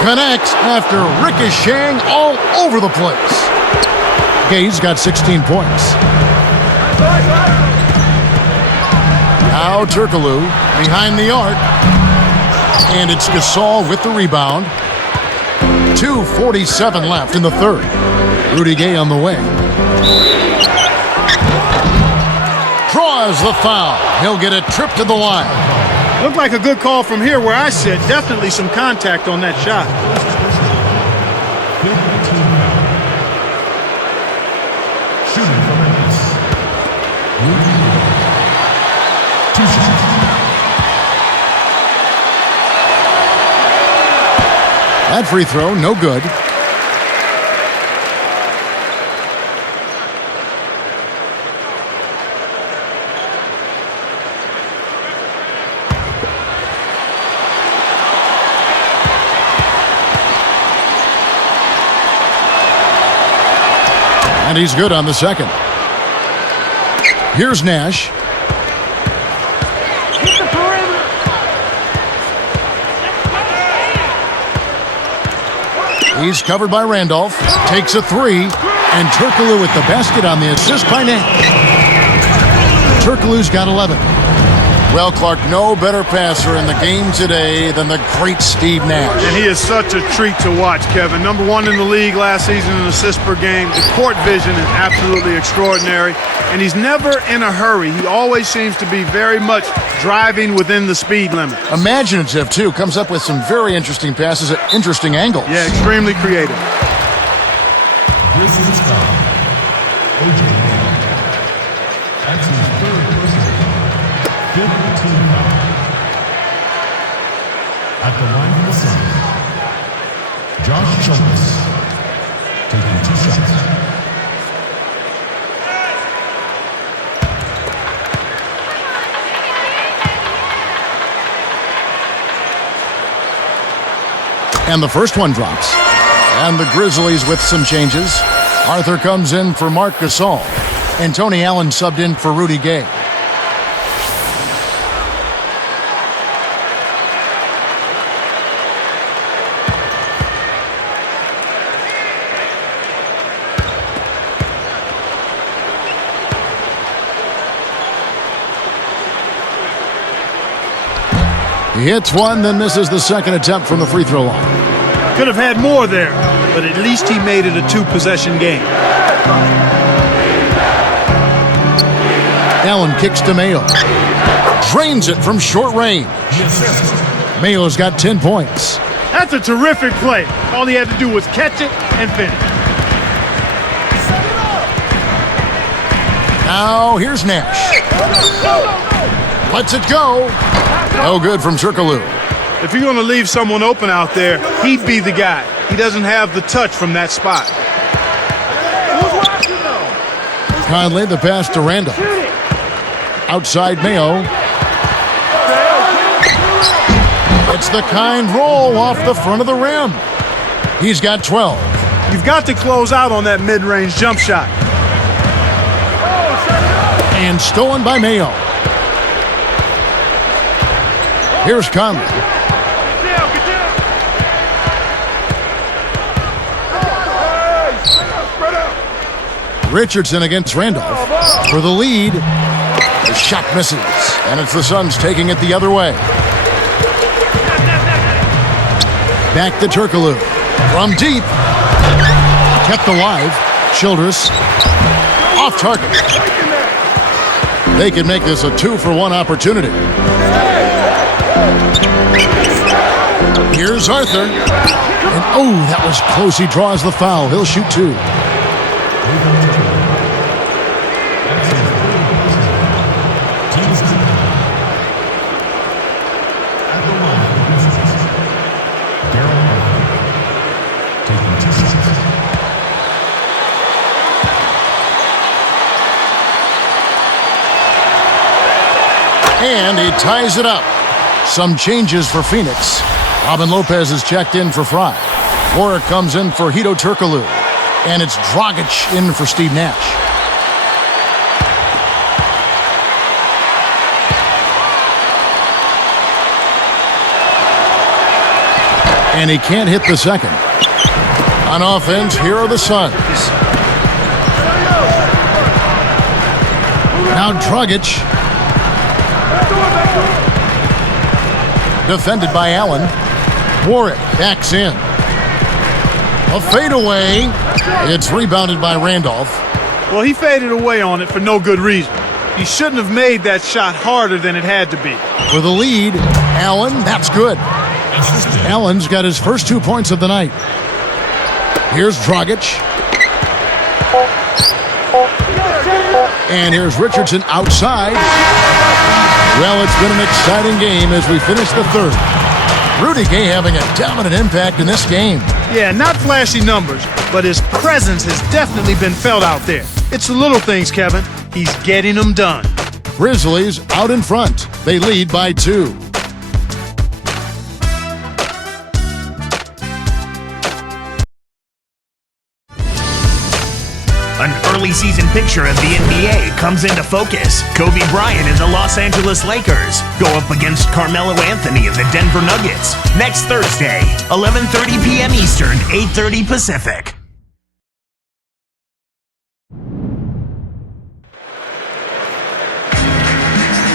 Connects after ricocheting all over the place. Gay's got 16 points. Now Turkoglu behind the arc. And it's Gasol with the rebound. 2:47 left in the third. Rudy Gay on the wing. Draws the foul. He'll get a trip to the line. Looked like a good call from here where I sit. Definitely some contact on that shot. Shooting from Memphis. Two shots. That free throw, no good. And he's good on the second. Here's Nash. He's covered by Randolph. Takes a three. And Turkoglu with the basket on the assist by Nash. Turkoglu's got 11. Well, Clark, no better passer in the game today than the great Steve Nash. And he is such a treat to watch, Kevin. Number 1 in the league last season in assists per game. The court vision is absolutely extraordinary. And he's never in a hurry. He always seems to be very much driving within the speed limit. Imaginative, too. Comes up with some very interesting passes at interesting angles. Yeah, extremely creative. This is foul. O.J. Mayo. That's his third personal. 15 foul. At the line of the Suns, Josh Childress taking 2 shots. And the first one drops. And the Grizzlies with some changes. Arthur comes in for Marc Gasol. And Tony Allen subbed in for Rudy Gay. He hits one, then misses the second attempt from the free throw line. Could have had more there, but at least he made it a two-possession game. Allen kicks to Mayo. Drains it from short range. Mayo's got 10 points. That's a terrific play. All he had to do was catch it and finish. Now here's Nash. Lets it go. No good from Turkoglu. If you're going to leave someone open out there, he'd be the guy. He doesn't have the touch from that spot. Conley, the pass to Randall. Outside Mayo. It's the kind roll off the front of the rim. He's got 12. You've got to close out on that mid-range jump shot. And stolen by Mayo. Here's Conley. Richardson against Randolph for the lead. The shot misses, and it's the Suns taking it the other way. Back to Turkoglu. From deep. Kept alive. Childress. Off target. They can make this a 2-for-1 opportunity. Here's Arthur. And oh, that was close. He draws the foul. He'll shoot 2. And he ties it up. Some changes for Phoenix. Robin Lopez is checked in for Fry. Warwick comes in for Hito Turkoglu. And it's Dragic in for Steve Nash. And he can't hit the second. On offense, here are the Suns. Now Dragic. Defended by Allen. Warwick backs in. A fadeaway. It's rebounded by Randolph. Well, he faded away on it for no good reason. He shouldn't have made that shot harder than it had to be. For the lead, Allen, that's good. Allen's got his first 2 points of the night. Here's Dragic. And here's Richardson outside. Well, it's been an exciting game as we finish the third. Rudy Gay having a dominant impact in this game. Yeah, not flashy numbers, but his presence has definitely been felt out there. It's the little things, Kevin. He's getting them done. Grizzlies out in front. They lead by 2. An early season picture of the NBA comes into focus. Kobe Bryant and the Los Angeles Lakers go up against Carmelo Anthony of the Denver Nuggets next Thursday, 11:30 p.m. Eastern, 8:30 Pacific.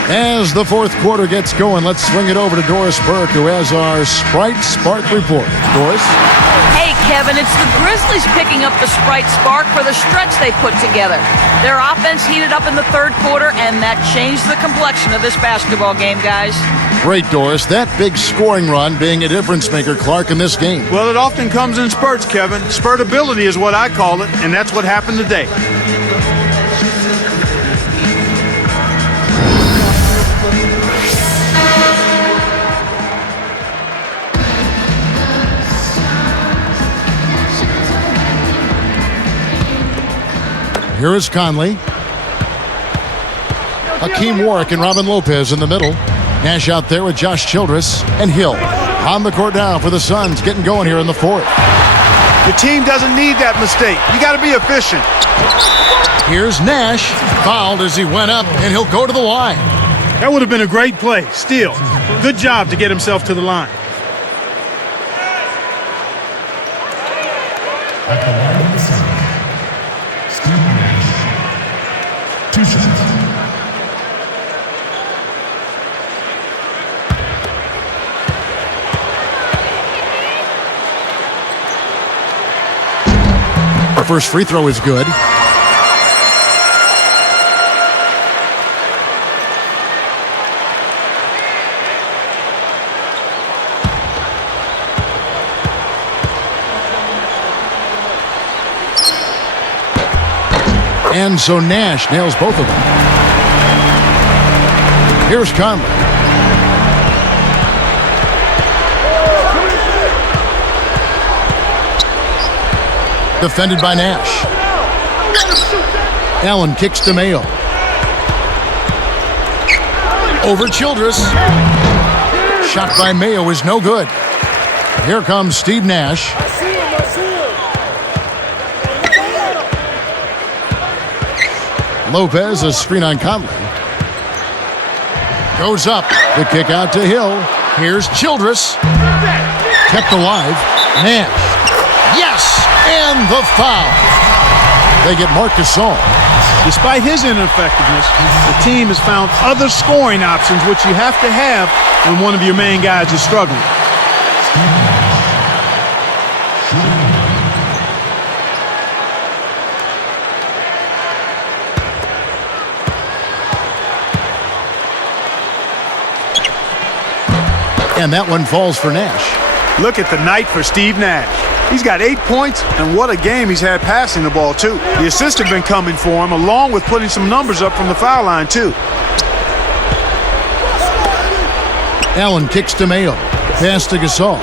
As the fourth quarter gets going, let's swing it over to Doris Burke, who has our Sprite Spark report. Doris? Hey, Kevin, it's the Grizzlies picking up the Sprite Spark for the stretch they put together. Their offense heated up in the third quarter, and that changed the complexion of this basketball game, guys. Great, Doris. That big scoring run being a difference maker, Clark, in this game. Well, it often comes in spurts, Kevin. Spurtability is what I call it, and that's what happened today. Here is Conley. Hakeem Warwick and Robin Lopez in the middle. Nash out there with Josh Childress and Hill. On the court now for the Suns, getting going here in the fourth. Your team doesn't need that mistake. You got to be efficient. Here's Nash. Fouled as he went up, and he'll go to the line. That would have been a great play. Still, good job to get himself to the line. At the line of the Suns, Steve Nash. 2 shots. The first free throw is good. And so Nash nails both of them. Here's Conley. Defended by Nash. Allen kicks to Mayo. Over Childress. Shot by Mayo is no good. Here comes Steve Nash. Lopez, a screen on Conley. Goes up. The kick out to Hill. Here's Childress. Kept alive. Nash. Yes! And the foul. They get Marc Gasol. Despite his ineffectiveness, the team has found other scoring options, which you have to have when one of your main guys is struggling. And that one falls for Nash. Look at the night for Steve Nash. He's got 8 points, and what a game he's had passing the ball, too. The assists have been coming for him, along with putting some numbers up from the foul line, too. Allen kicks to Mayo. Pass to Gasol.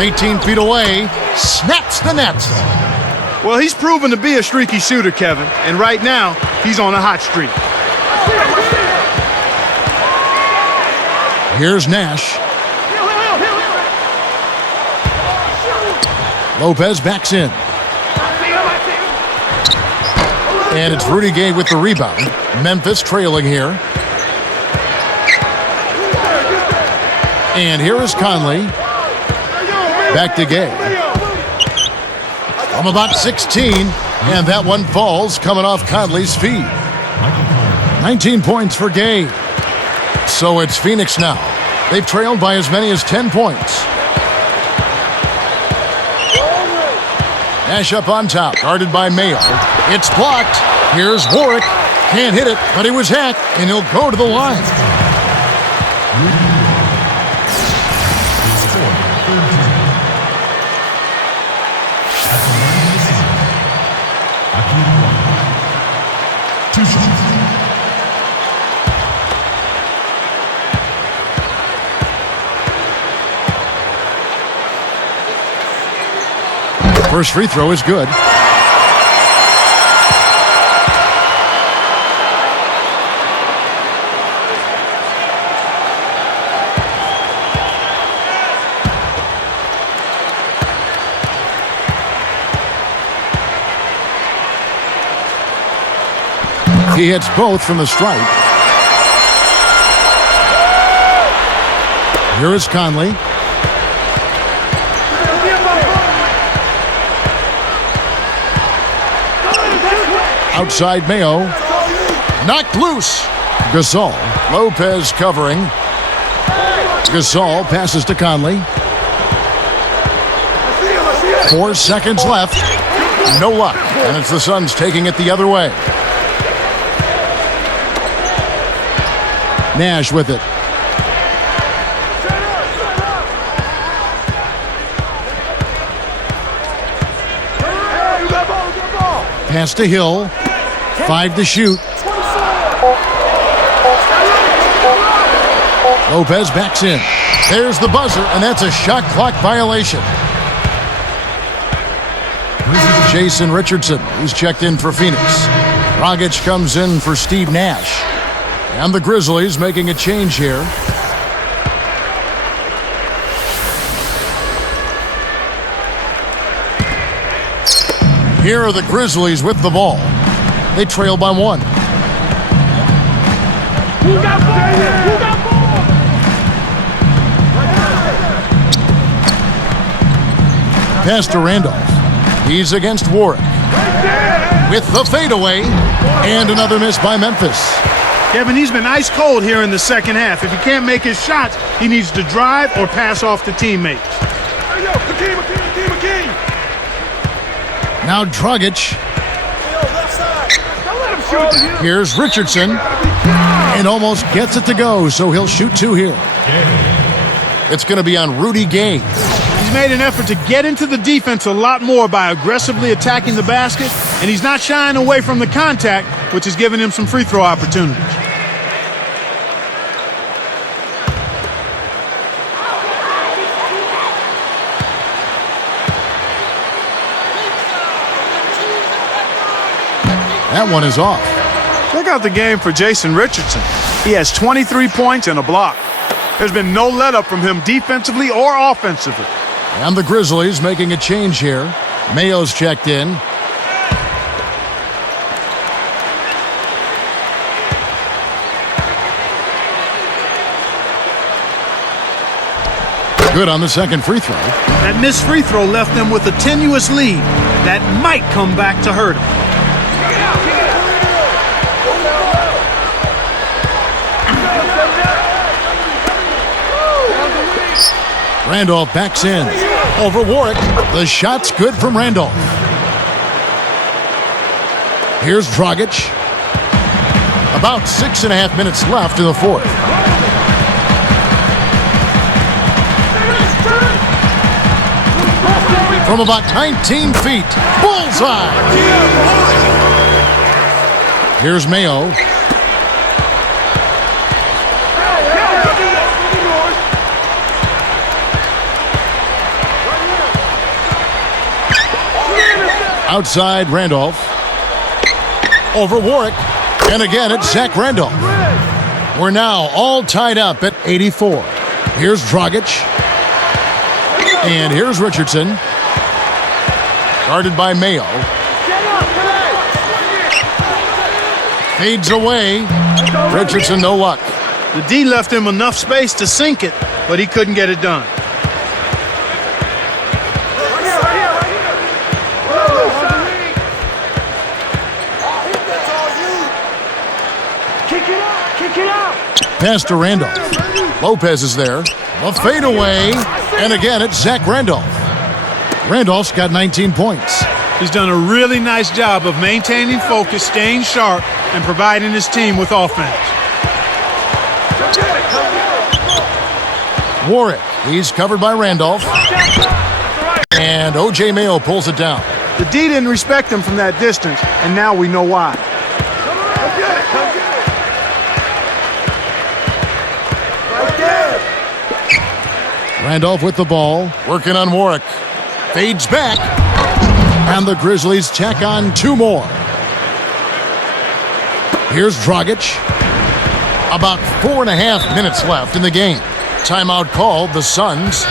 18 feet away. Snaps the net. Well, he's proven to be a streaky shooter, Kevin, and right now, he's on a hot streak. Here's Nash. Lopez backs in. And it's Rudy Gay with the rebound. Memphis trailing here. And here is Conley. Back to Gay. From about 16. And that one falls, coming off Conley's feet. 19 points for Gay. So it's Phoenix now. They've trailed by as many as 10 points. Nash up on top, guarded by Mayo. It's blocked. Here's Warwick. Can't hit it, but he was hacked, and he'll go to the line. First free throw is good. He hits both from the stripe. Here is Conley. Outside Mayo. Knocked loose. Gasol. Lopez covering. Gasol passes to Conley. 4 seconds left. No luck. And it's the Suns taking it the other way. Nash with it. Pass to Hill. 5 to shoot. Lopez backs in. There's the buzzer, and that's a shot clock violation. Jason Richardson, who's checked in for Phoenix. Dragic comes in for Steve Nash. And the Grizzlies making a change here. Here are the Grizzlies with the ball. They trail by 1. Pass to Randolph. He's against Warwick. With the fadeaway. And another miss by Memphis. Kevin, he's been ice cold here in the second half. If he can't make his shots, he needs to drive or pass off to teammates. Now Dragic. Here's Richardson. And almost gets it to go, so he'll shoot 2 here. It's going to be on Rudy Gay. He's made an effort to get into the defense a lot more by aggressively attacking the basket, and he's not shying away from the contact, which is giving him some free throw opportunities. That one is off. Look out the game for Jason Richardson. He has 23 points and a block. There's been no let-up from him defensively or offensively. And the Grizzlies making a change here. Mayo's checked in. Good on the second free throw. That missed free throw left them with a tenuous lead that might come back to hurt him. Randolph backs in. Over Warwick. The shot's good from Randolph. Here's Dragic. About 6.5 minutes left in the fourth. From about 19 feet. Bullseye! Here's Mayo. Outside Randolph. Over Warwick. And again, it's Zach Randolph. We're now all tied up at 84. Here's Dragic. And here's Richardson. Guarded by Mayo. Fades away. Richardson, no luck. The D left him enough space to sink it, but he couldn't get it done. Pass to Randolph. Lopez is there. A fadeaway. And again, it's Zach Randolph. Randolph's got 19 points. He's done a really nice job of maintaining focus, staying sharp, and providing his team with offense. Warwick. He's covered by Randolph. And O.J. Mayo pulls it down. The D didn't respect him from that distance, and now we know why. Randolph with the ball, working on Warwick. Fades back, and the Grizzlies tack on 2 more. Here's Dragic. About 4.5 minutes left in the game. Timeout called, the Suns.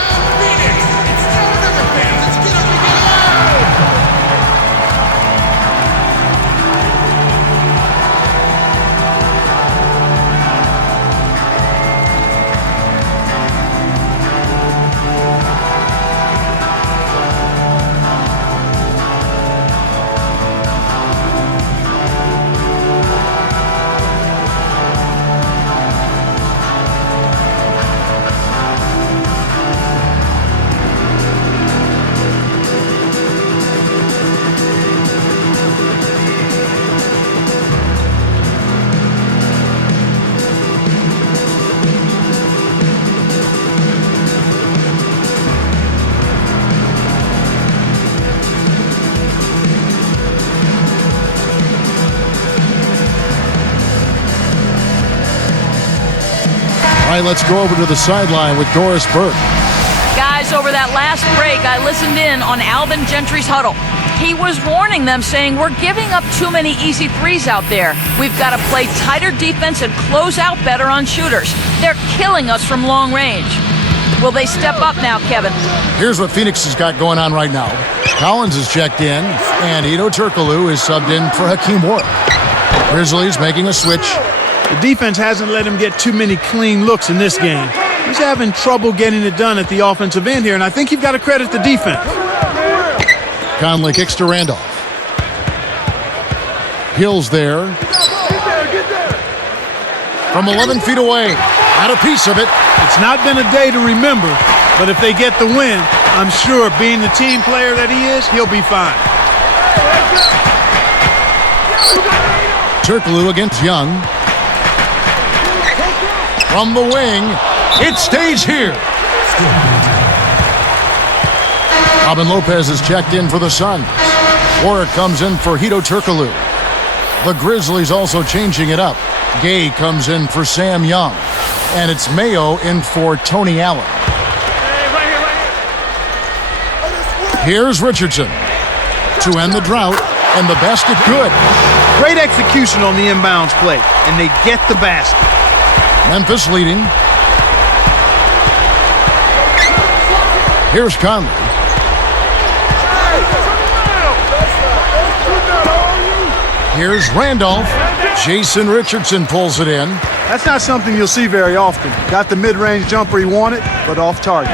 All right, let's go over to the sideline with Doris Burke. Guys, over that last break, I listened in on Alvin Gentry's huddle. He was warning them, saying, we're giving up too many easy threes out there. We've got to play tighter defense and close out better on shooters. They're killing us from long range. Will they step up now, Kevin? Here's what Phoenix has got going on right now. Collins is checked in, and Ito Turkoglu is subbed in for Hakeem Warwick. Grizzlies making a switch. The defense hasn't let him get too many clean looks in this game. He's having trouble getting it done at the offensive end here, and I think you've got to credit the defense. Conley kicks to Randolph. Hill's there. From 11 feet away. Got a piece of it. It's not been a day to remember, but if they get the win, I'm sure being the team player that he is, he'll be fine. Turkoglu against Young. From the wing, it stays here. Robin Lopez is checked in for the Suns. Warwick comes in for Hito Turkoglu. The Grizzlies also changing it up. Gay comes in for Sam Young. And it's Mayo in for Tony Allen. Here's Richardson to end the drought, and the basket good. Great execution on the inbounds play, and they get the basket. Memphis leading. Here's Conley. Here's Randolph. Jason Richardson pulls it in. That's not something you'll see very often. Got the mid-range jumper he wanted, but off target.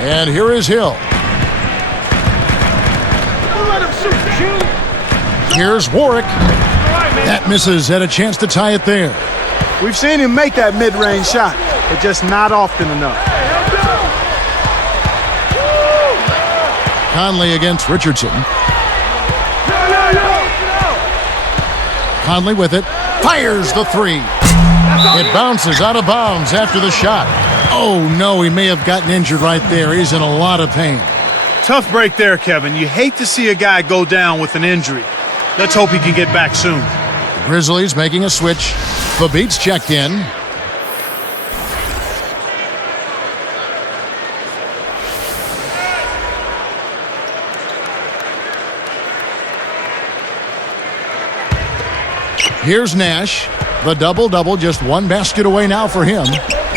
And here is Hill. Here's Warwick. That misses. Had a chance to tie it there. We've seen him make that mid-range shot, but just not often enough. Conley against Richardson. Conley with it. Fires the three. It bounces out of bounds after the shot. Oh, no, he may have gotten injured right there. He's in a lot of pain. Tough break there, Kevin. You hate to see a guy go down with an injury. Let's hope he can get back soon. The Grizzlies making a switch. Fabit's checked in. Here's Nash. The double-double, just one basket away now for him.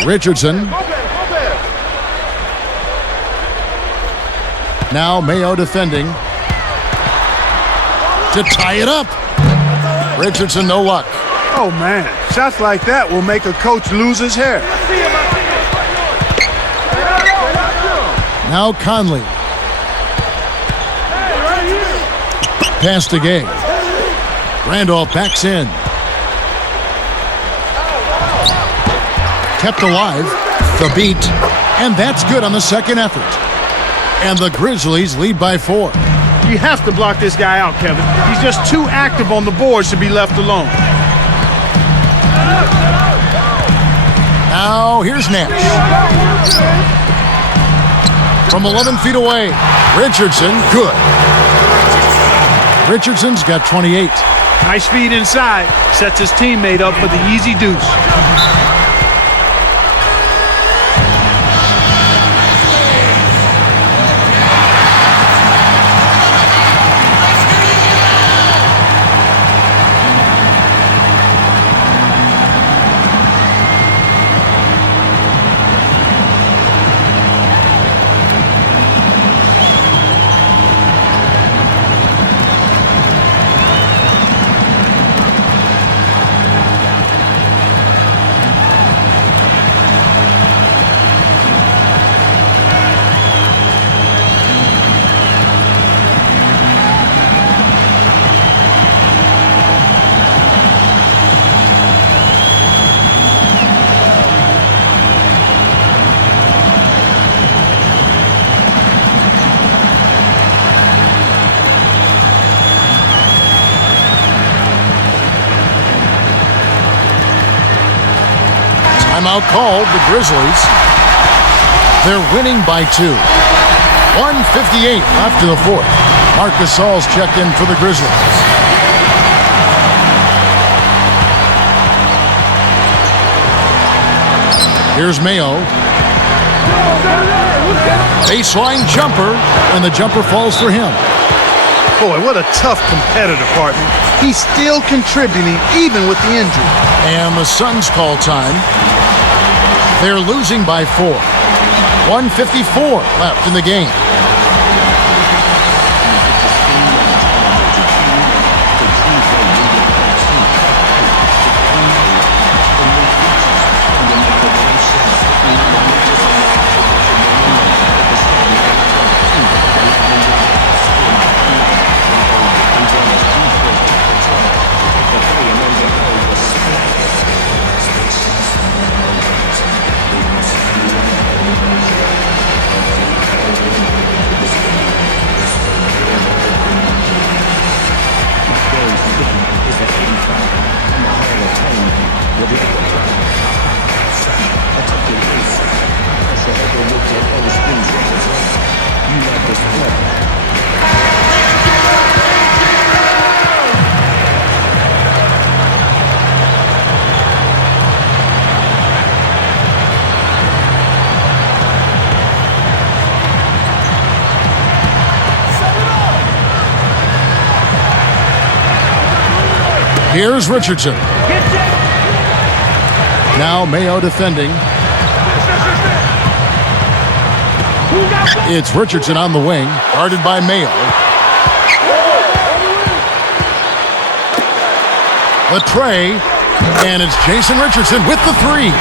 Richardson. Now Mayo defending. To tie it up. Richardson, no luck. Oh, man. Shots like that will make a coach lose his hair. Now Conley. Pass to Gay. Randolph backs in. Kept alive. The beat. And that's good on the second effort. And the Grizzlies lead by 4. You have to block this guy out, Kevin. He's just too active on the boards to be left alone. Now here's Nash. From 11 feet away. Richardson, good. Richardson's got 28. Nice feed inside. Sets his teammate up for the easy deuce. Timeout called, the Grizzlies. They're winning by 2. 1:58 after the fourth. Marc Gasol's checked in for the Grizzlies. Here's Mayo. Baseline jumper, and the jumper falls for him. Boy, what a tough competitor, partner. He's still contributing even with the injury. And the Suns call time. They're losing by 4. 1:54 left in the game. Here's Richardson. Now Mayo defending. It's Richardson on the wing, guarded by Mayo. The tray, and it's Jason Richardson with the three.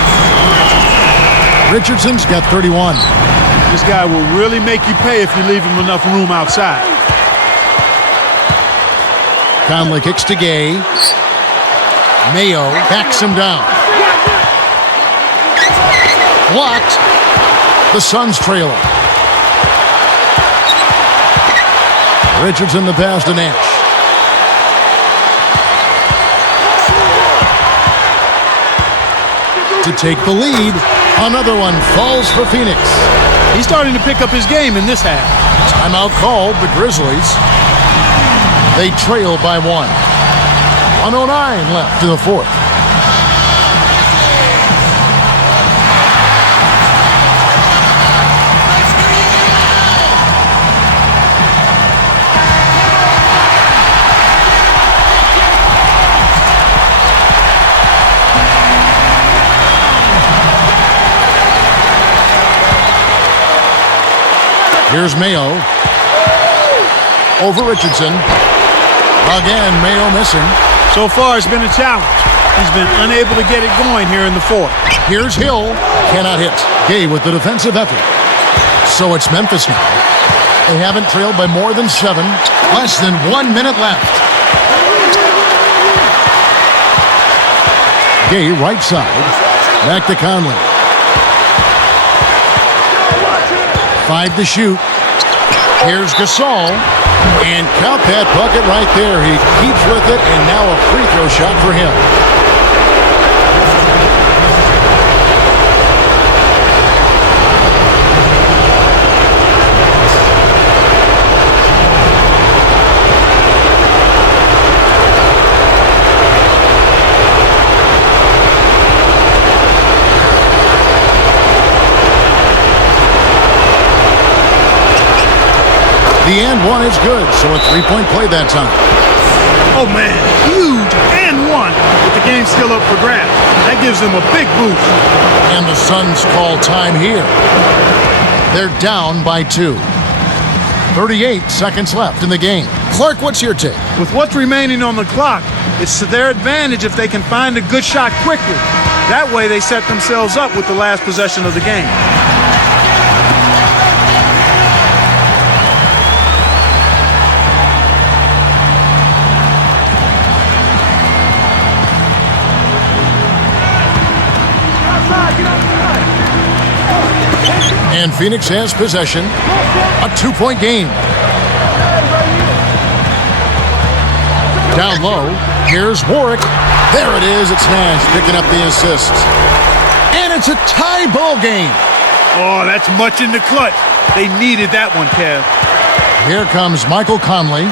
Richardson's got 31. This guy will really make you pay if you leave him enough room outside. Conley kicks to Gay. Mayo backs him down. Blocked. The Suns trailing. Richardson the pass to Nash. To take the lead. Another one falls for Phoenix. He's starting to pick up his game in this half. Timeout called, the Grizzlies. They trail by 1. 1:09 left in the fourth. Here's Mayo. Over Richardson. Again, Mayo missing. So far, it's been a challenge. He's been unable to get it going here in the fourth. Here's Hill. Cannot hit. Gay with the defensive effort. So it's Memphis now. They haven't trailed by more than 7. Less than 1 minute left. Gay right side. Back to Conley. 5 to shoot. Here's Gasol. And count that bucket right there. He keeps with it, and now a free throw shot for him. The and one is good, so a three-point play that time. Oh, man, huge and one, with the game still up for grabs. That gives them a big boost. And the Suns call time here. They're down by 2. 38 seconds left in the game. Clark, what's your take? With what's remaining on the clock, it's to their advantage if they can find a good shot quickly. That way they set themselves up with the last possession of the game. And Phoenix has possession. A 2-point game. Down low. Here's Warwick. There it is. It's Nash picking up the assist. And it's a tie ball game. Oh, that's much in the clutch. They needed that one, Kev. Here comes Michael Conley.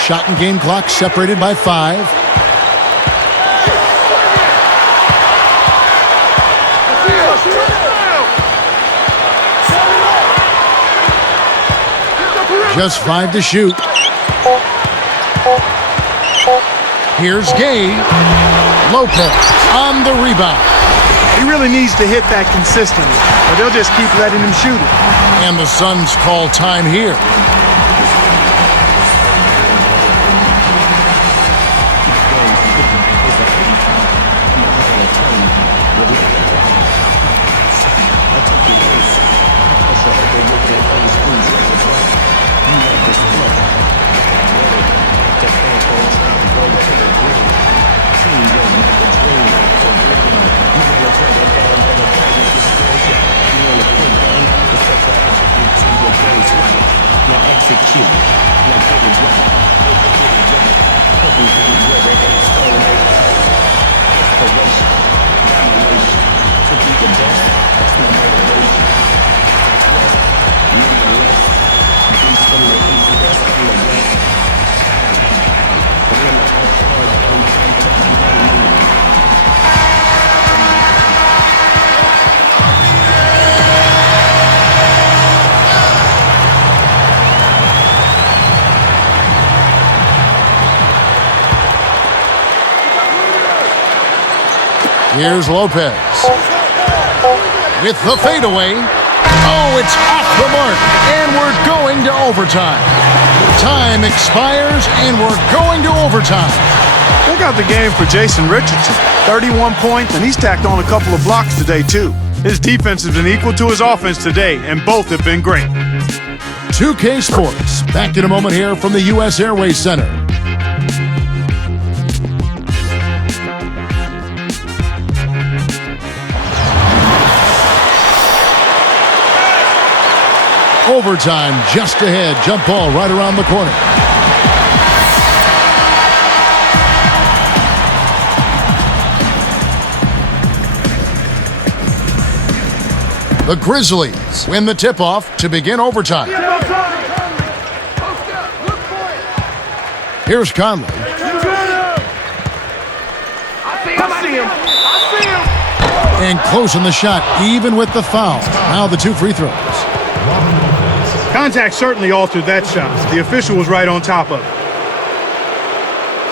Shot and game clock separated by 5. Just 5 to shoot. Here's Gay. Lopez on the rebound. He really needs to hit that consistently, or they'll just keep letting him shoot it. And the Suns call time here. Here's Lopez. With the fadeaway. Oh, it's off the mark. And we're going to overtime. Time expires, and we're going to overtime. Look out the game for Jason Richardson. 31 points, and he's tacked on a couple of blocks today, too. His defense has been equal to his offense today, and both have been great. 2K Sports. Back in a moment here from the U.S. Airways Center. Overtime just ahead. Jump ball right around the corner. The Grizzlies win the tip-off to begin overtime. Here's Conley. And closing the shot, even with the foul. Now the 2 free throws. Contact certainly altered that shot. The official was right on top of it.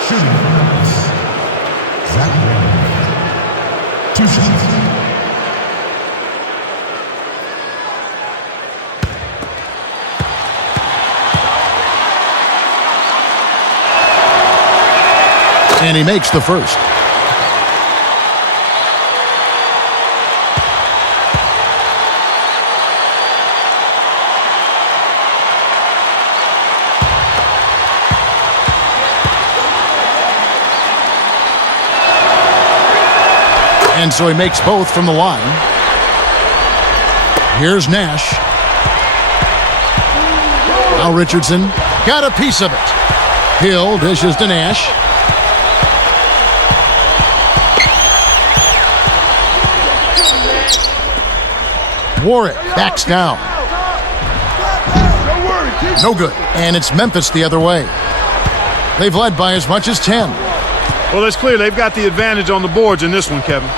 Shooting. Zach Randolph. 2 shots. And he makes the first. And so he makes both from the line. Here's Nash. Now Richardson got a piece of it. Hill dishes to Nash. Warwick backs down. No good. And it's Memphis the other way. They've led by as much as 10. Well, it's clear they've got the advantage on the boards in this one, Kevin.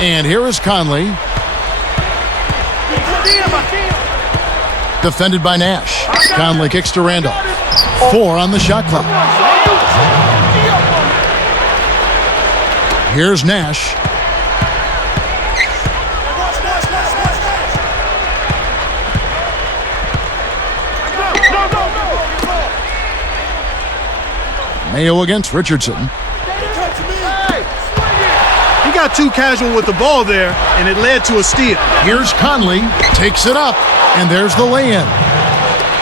And here is Conley. Defended by Nash. Conley kicks to Randolph. 4 on the shot clock. Here's Nash. Mayo against Richardson. He got too casual with the ball there, and it led to a steal. Here's Conley. Takes it up, and there's the lay-in.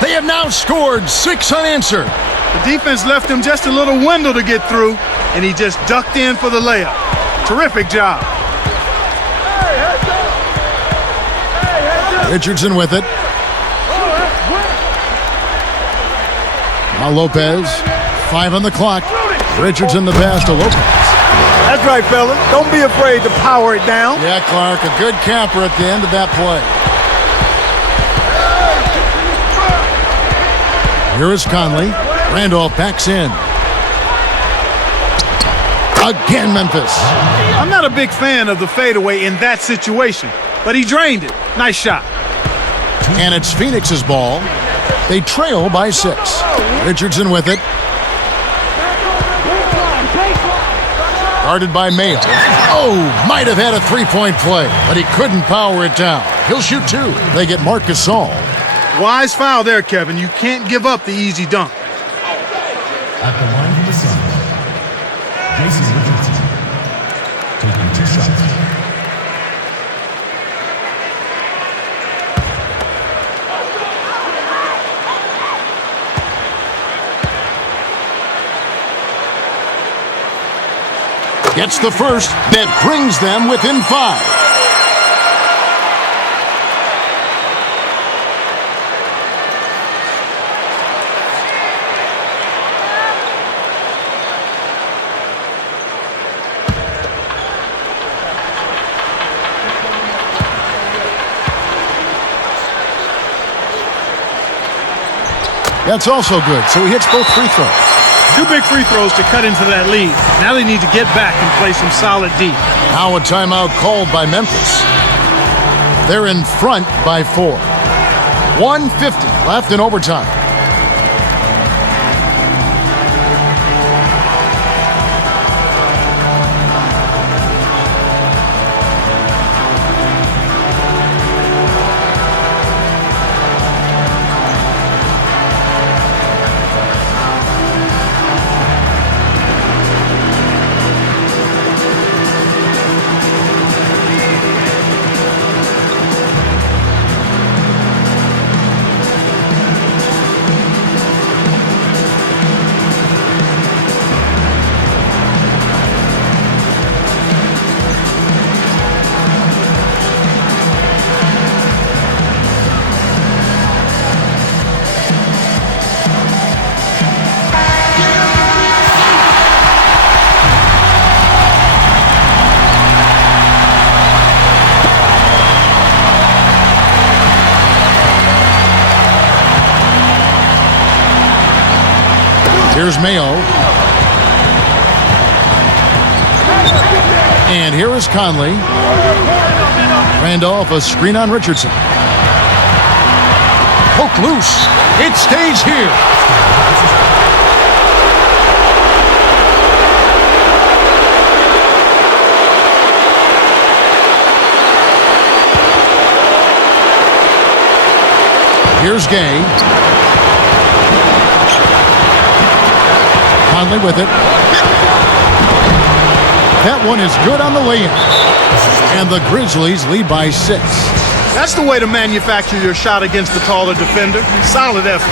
They have now scored 6 unanswered. The defense left him just a little window to get through, and he just ducked in for the layup. Terrific job. Richardson with it. Now Lopez. 5 on the clock. Richardson the pass to Lopez. That's right, fella. Don't be afraid to power it down. Yeah, Clark, a good camper at the end of that play. Here is Conley. Randolph backs in. Again, Memphis. I'm not a big fan of the fadeaway in that situation, but he drained it. Nice shot. And it's Phoenix's ball. They trail by 6. Richardson with it. Guarded by Mayo. Oh, might have had a 3-point play, but he couldn't power it down. He'll shoot 2. They get Marc Gasol. Wise foul there, Kevin. You can't give up the easy dunk. At the line of the sun, Jason Richardson taking 2 shots. Gets the first that brings them within 5. That's also good, so he hits both free throws. 2 big free throws to cut into that lead. Now they need to get back and play some solid D. Now a timeout called by Memphis. They're in front by 4. 1:50 left in overtime. Here's Mayo. And here is Conley. Randolph, a screen on Richardson. Poke loose. It stays here. Here's Gay. Conley with it. That one is good on the lay-in. And the Grizzlies lead by 6. That's the way to manufacture your shot against the taller defender. Solid effort.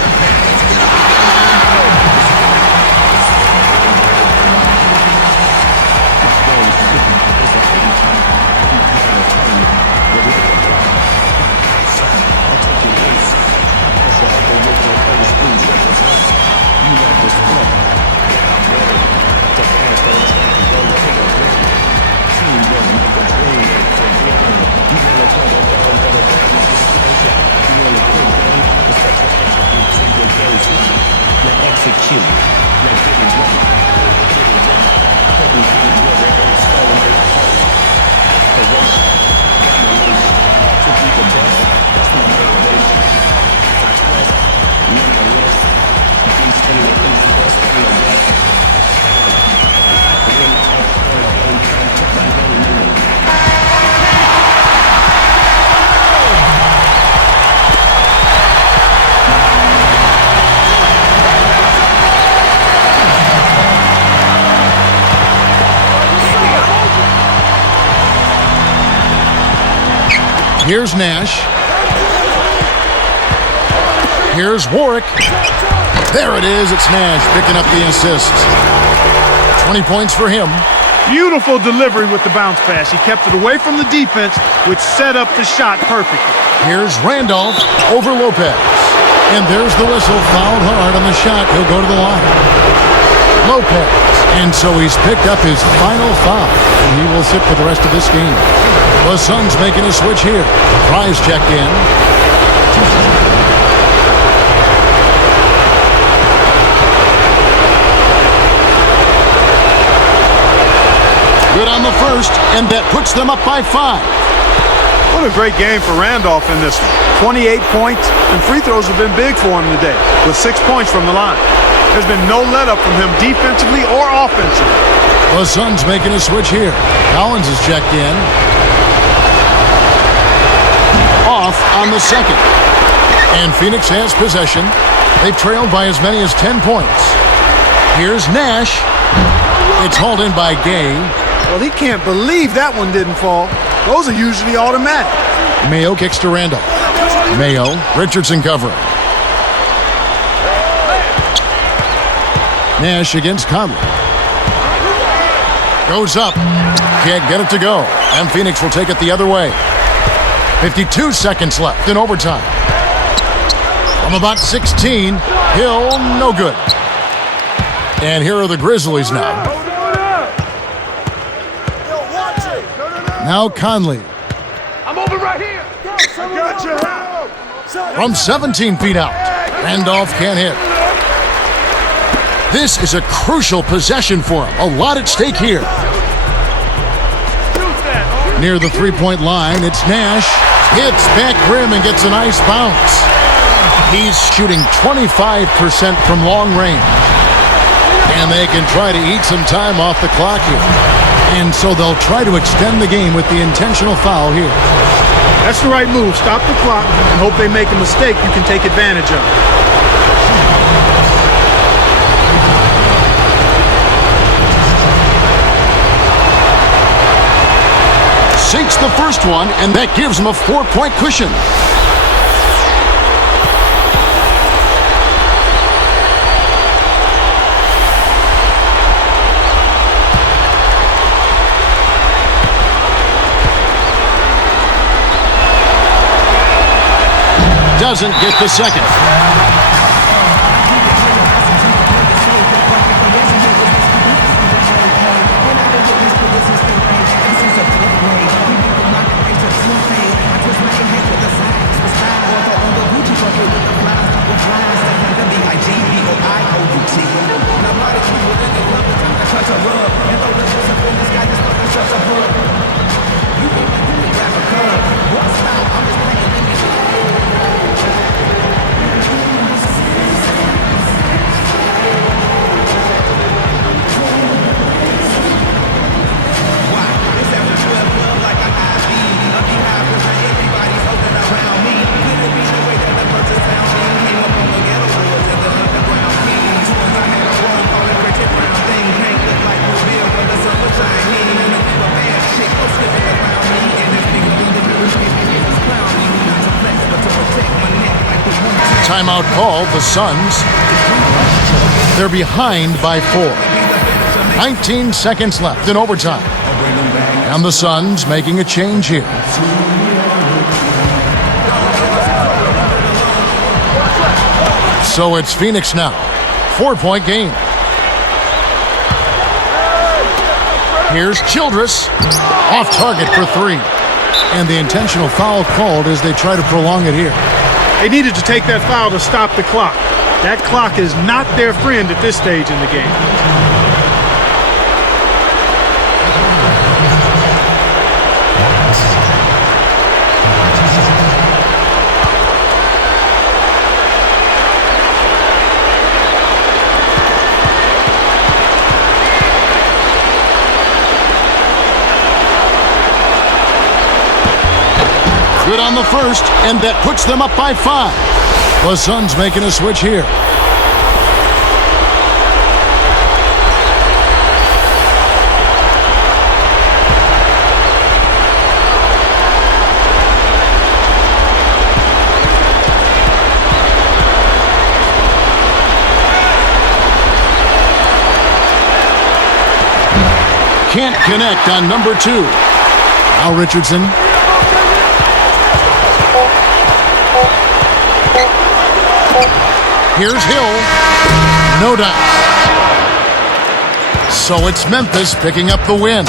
Here's Nash. Here's Warwick. There it is. It's Nash picking up the assist. 20 points for him. Beautiful delivery with the bounce pass. He kept it away from the defense, which set up the shot perfectly. Here's Randolph over Lopez. And there's the whistle. Fouled hard on the shot. He'll go to the line. Lopez. And so he's picked up his final foul. And he will sit for the rest of this game. The Suns making a switch here. Prize checked in. Good on the first, and that puts them up by 5. What a great game for Randolph in this one. 28 points, and free throws have been big for him today, with 6 points from the line. There's been no let up from him defensively or offensively. The Suns making a switch here. Collins is checked in. Off on the second. And Phoenix has possession. They've trailed by as many as 10 points. Here's Nash. It's hauled in by Gay. Well, he can't believe that one didn't fall. Those are usually automatic. Mayo kicks to Randall. Mayo, Richardson covering. Nash against Conley. Goes up. Can't get it to go. And Phoenix will take it the other way. 52 seconds left in overtime. From about 16, Hill, no good. And here are the Grizzlies now. Now Conley. I'm over right here. I got you. From 17 feet out. Randolph can't hit. This is a crucial possession for him. A lot at stake here. Near the three-point line, it's Nash. Hits back rim and gets a nice bounce. He's shooting 25% from long range. And they can try to eat some time off the clock here. And so they'll try to extend the game with the intentional foul here. That's the right move. Stop the clock and hope they make a mistake you can take advantage of. Sinks the first one, and that gives him a 4-point cushion. Doesn't get the second. Timeout called. The Suns. They're behind by 4. 19 seconds left in overtime. And the Suns making a change here. So it's Phoenix now. 4-point game. Here's Childress. Off target for 3. And the intentional foul called as they try to prolong it here. They needed to take that foul to stop the clock. That clock is not their friend at this stage in the game. Good on the first, and that puts them up by 5. The Suns making a switch here. Can't connect on number 2. Now Richardson. Here's Hill. No doubt. So it's Memphis picking up the win.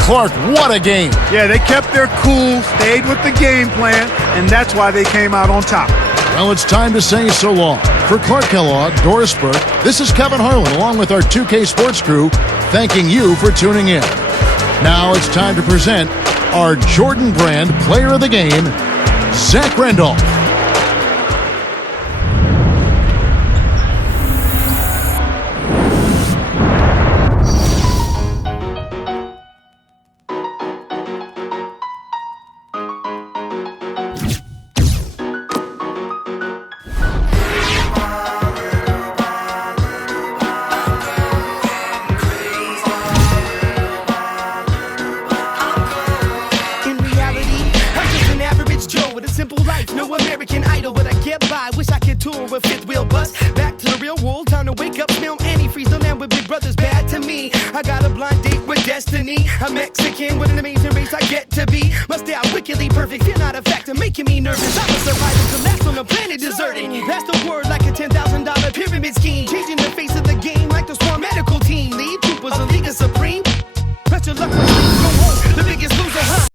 Clark, what a game. Yeah, they kept their cool, stayed with the game plan, and that's why they came out on top. Well, it's time to say so long. For Clark Kellogg, Doris Burke, this is Kevin Harlan along with our 2K Sports crew, thanking you for tuning in. Now it's time to present our Jordan Brand Player of the Game, Zach Randolph. A Mexican with an amazing race I get to be. Must stay out wickedly perfect. You're not a factor, making me nervous. I'm a survivor, the last on the planet deserting. That's the word like a $10,000 pyramid scheme. Changing the face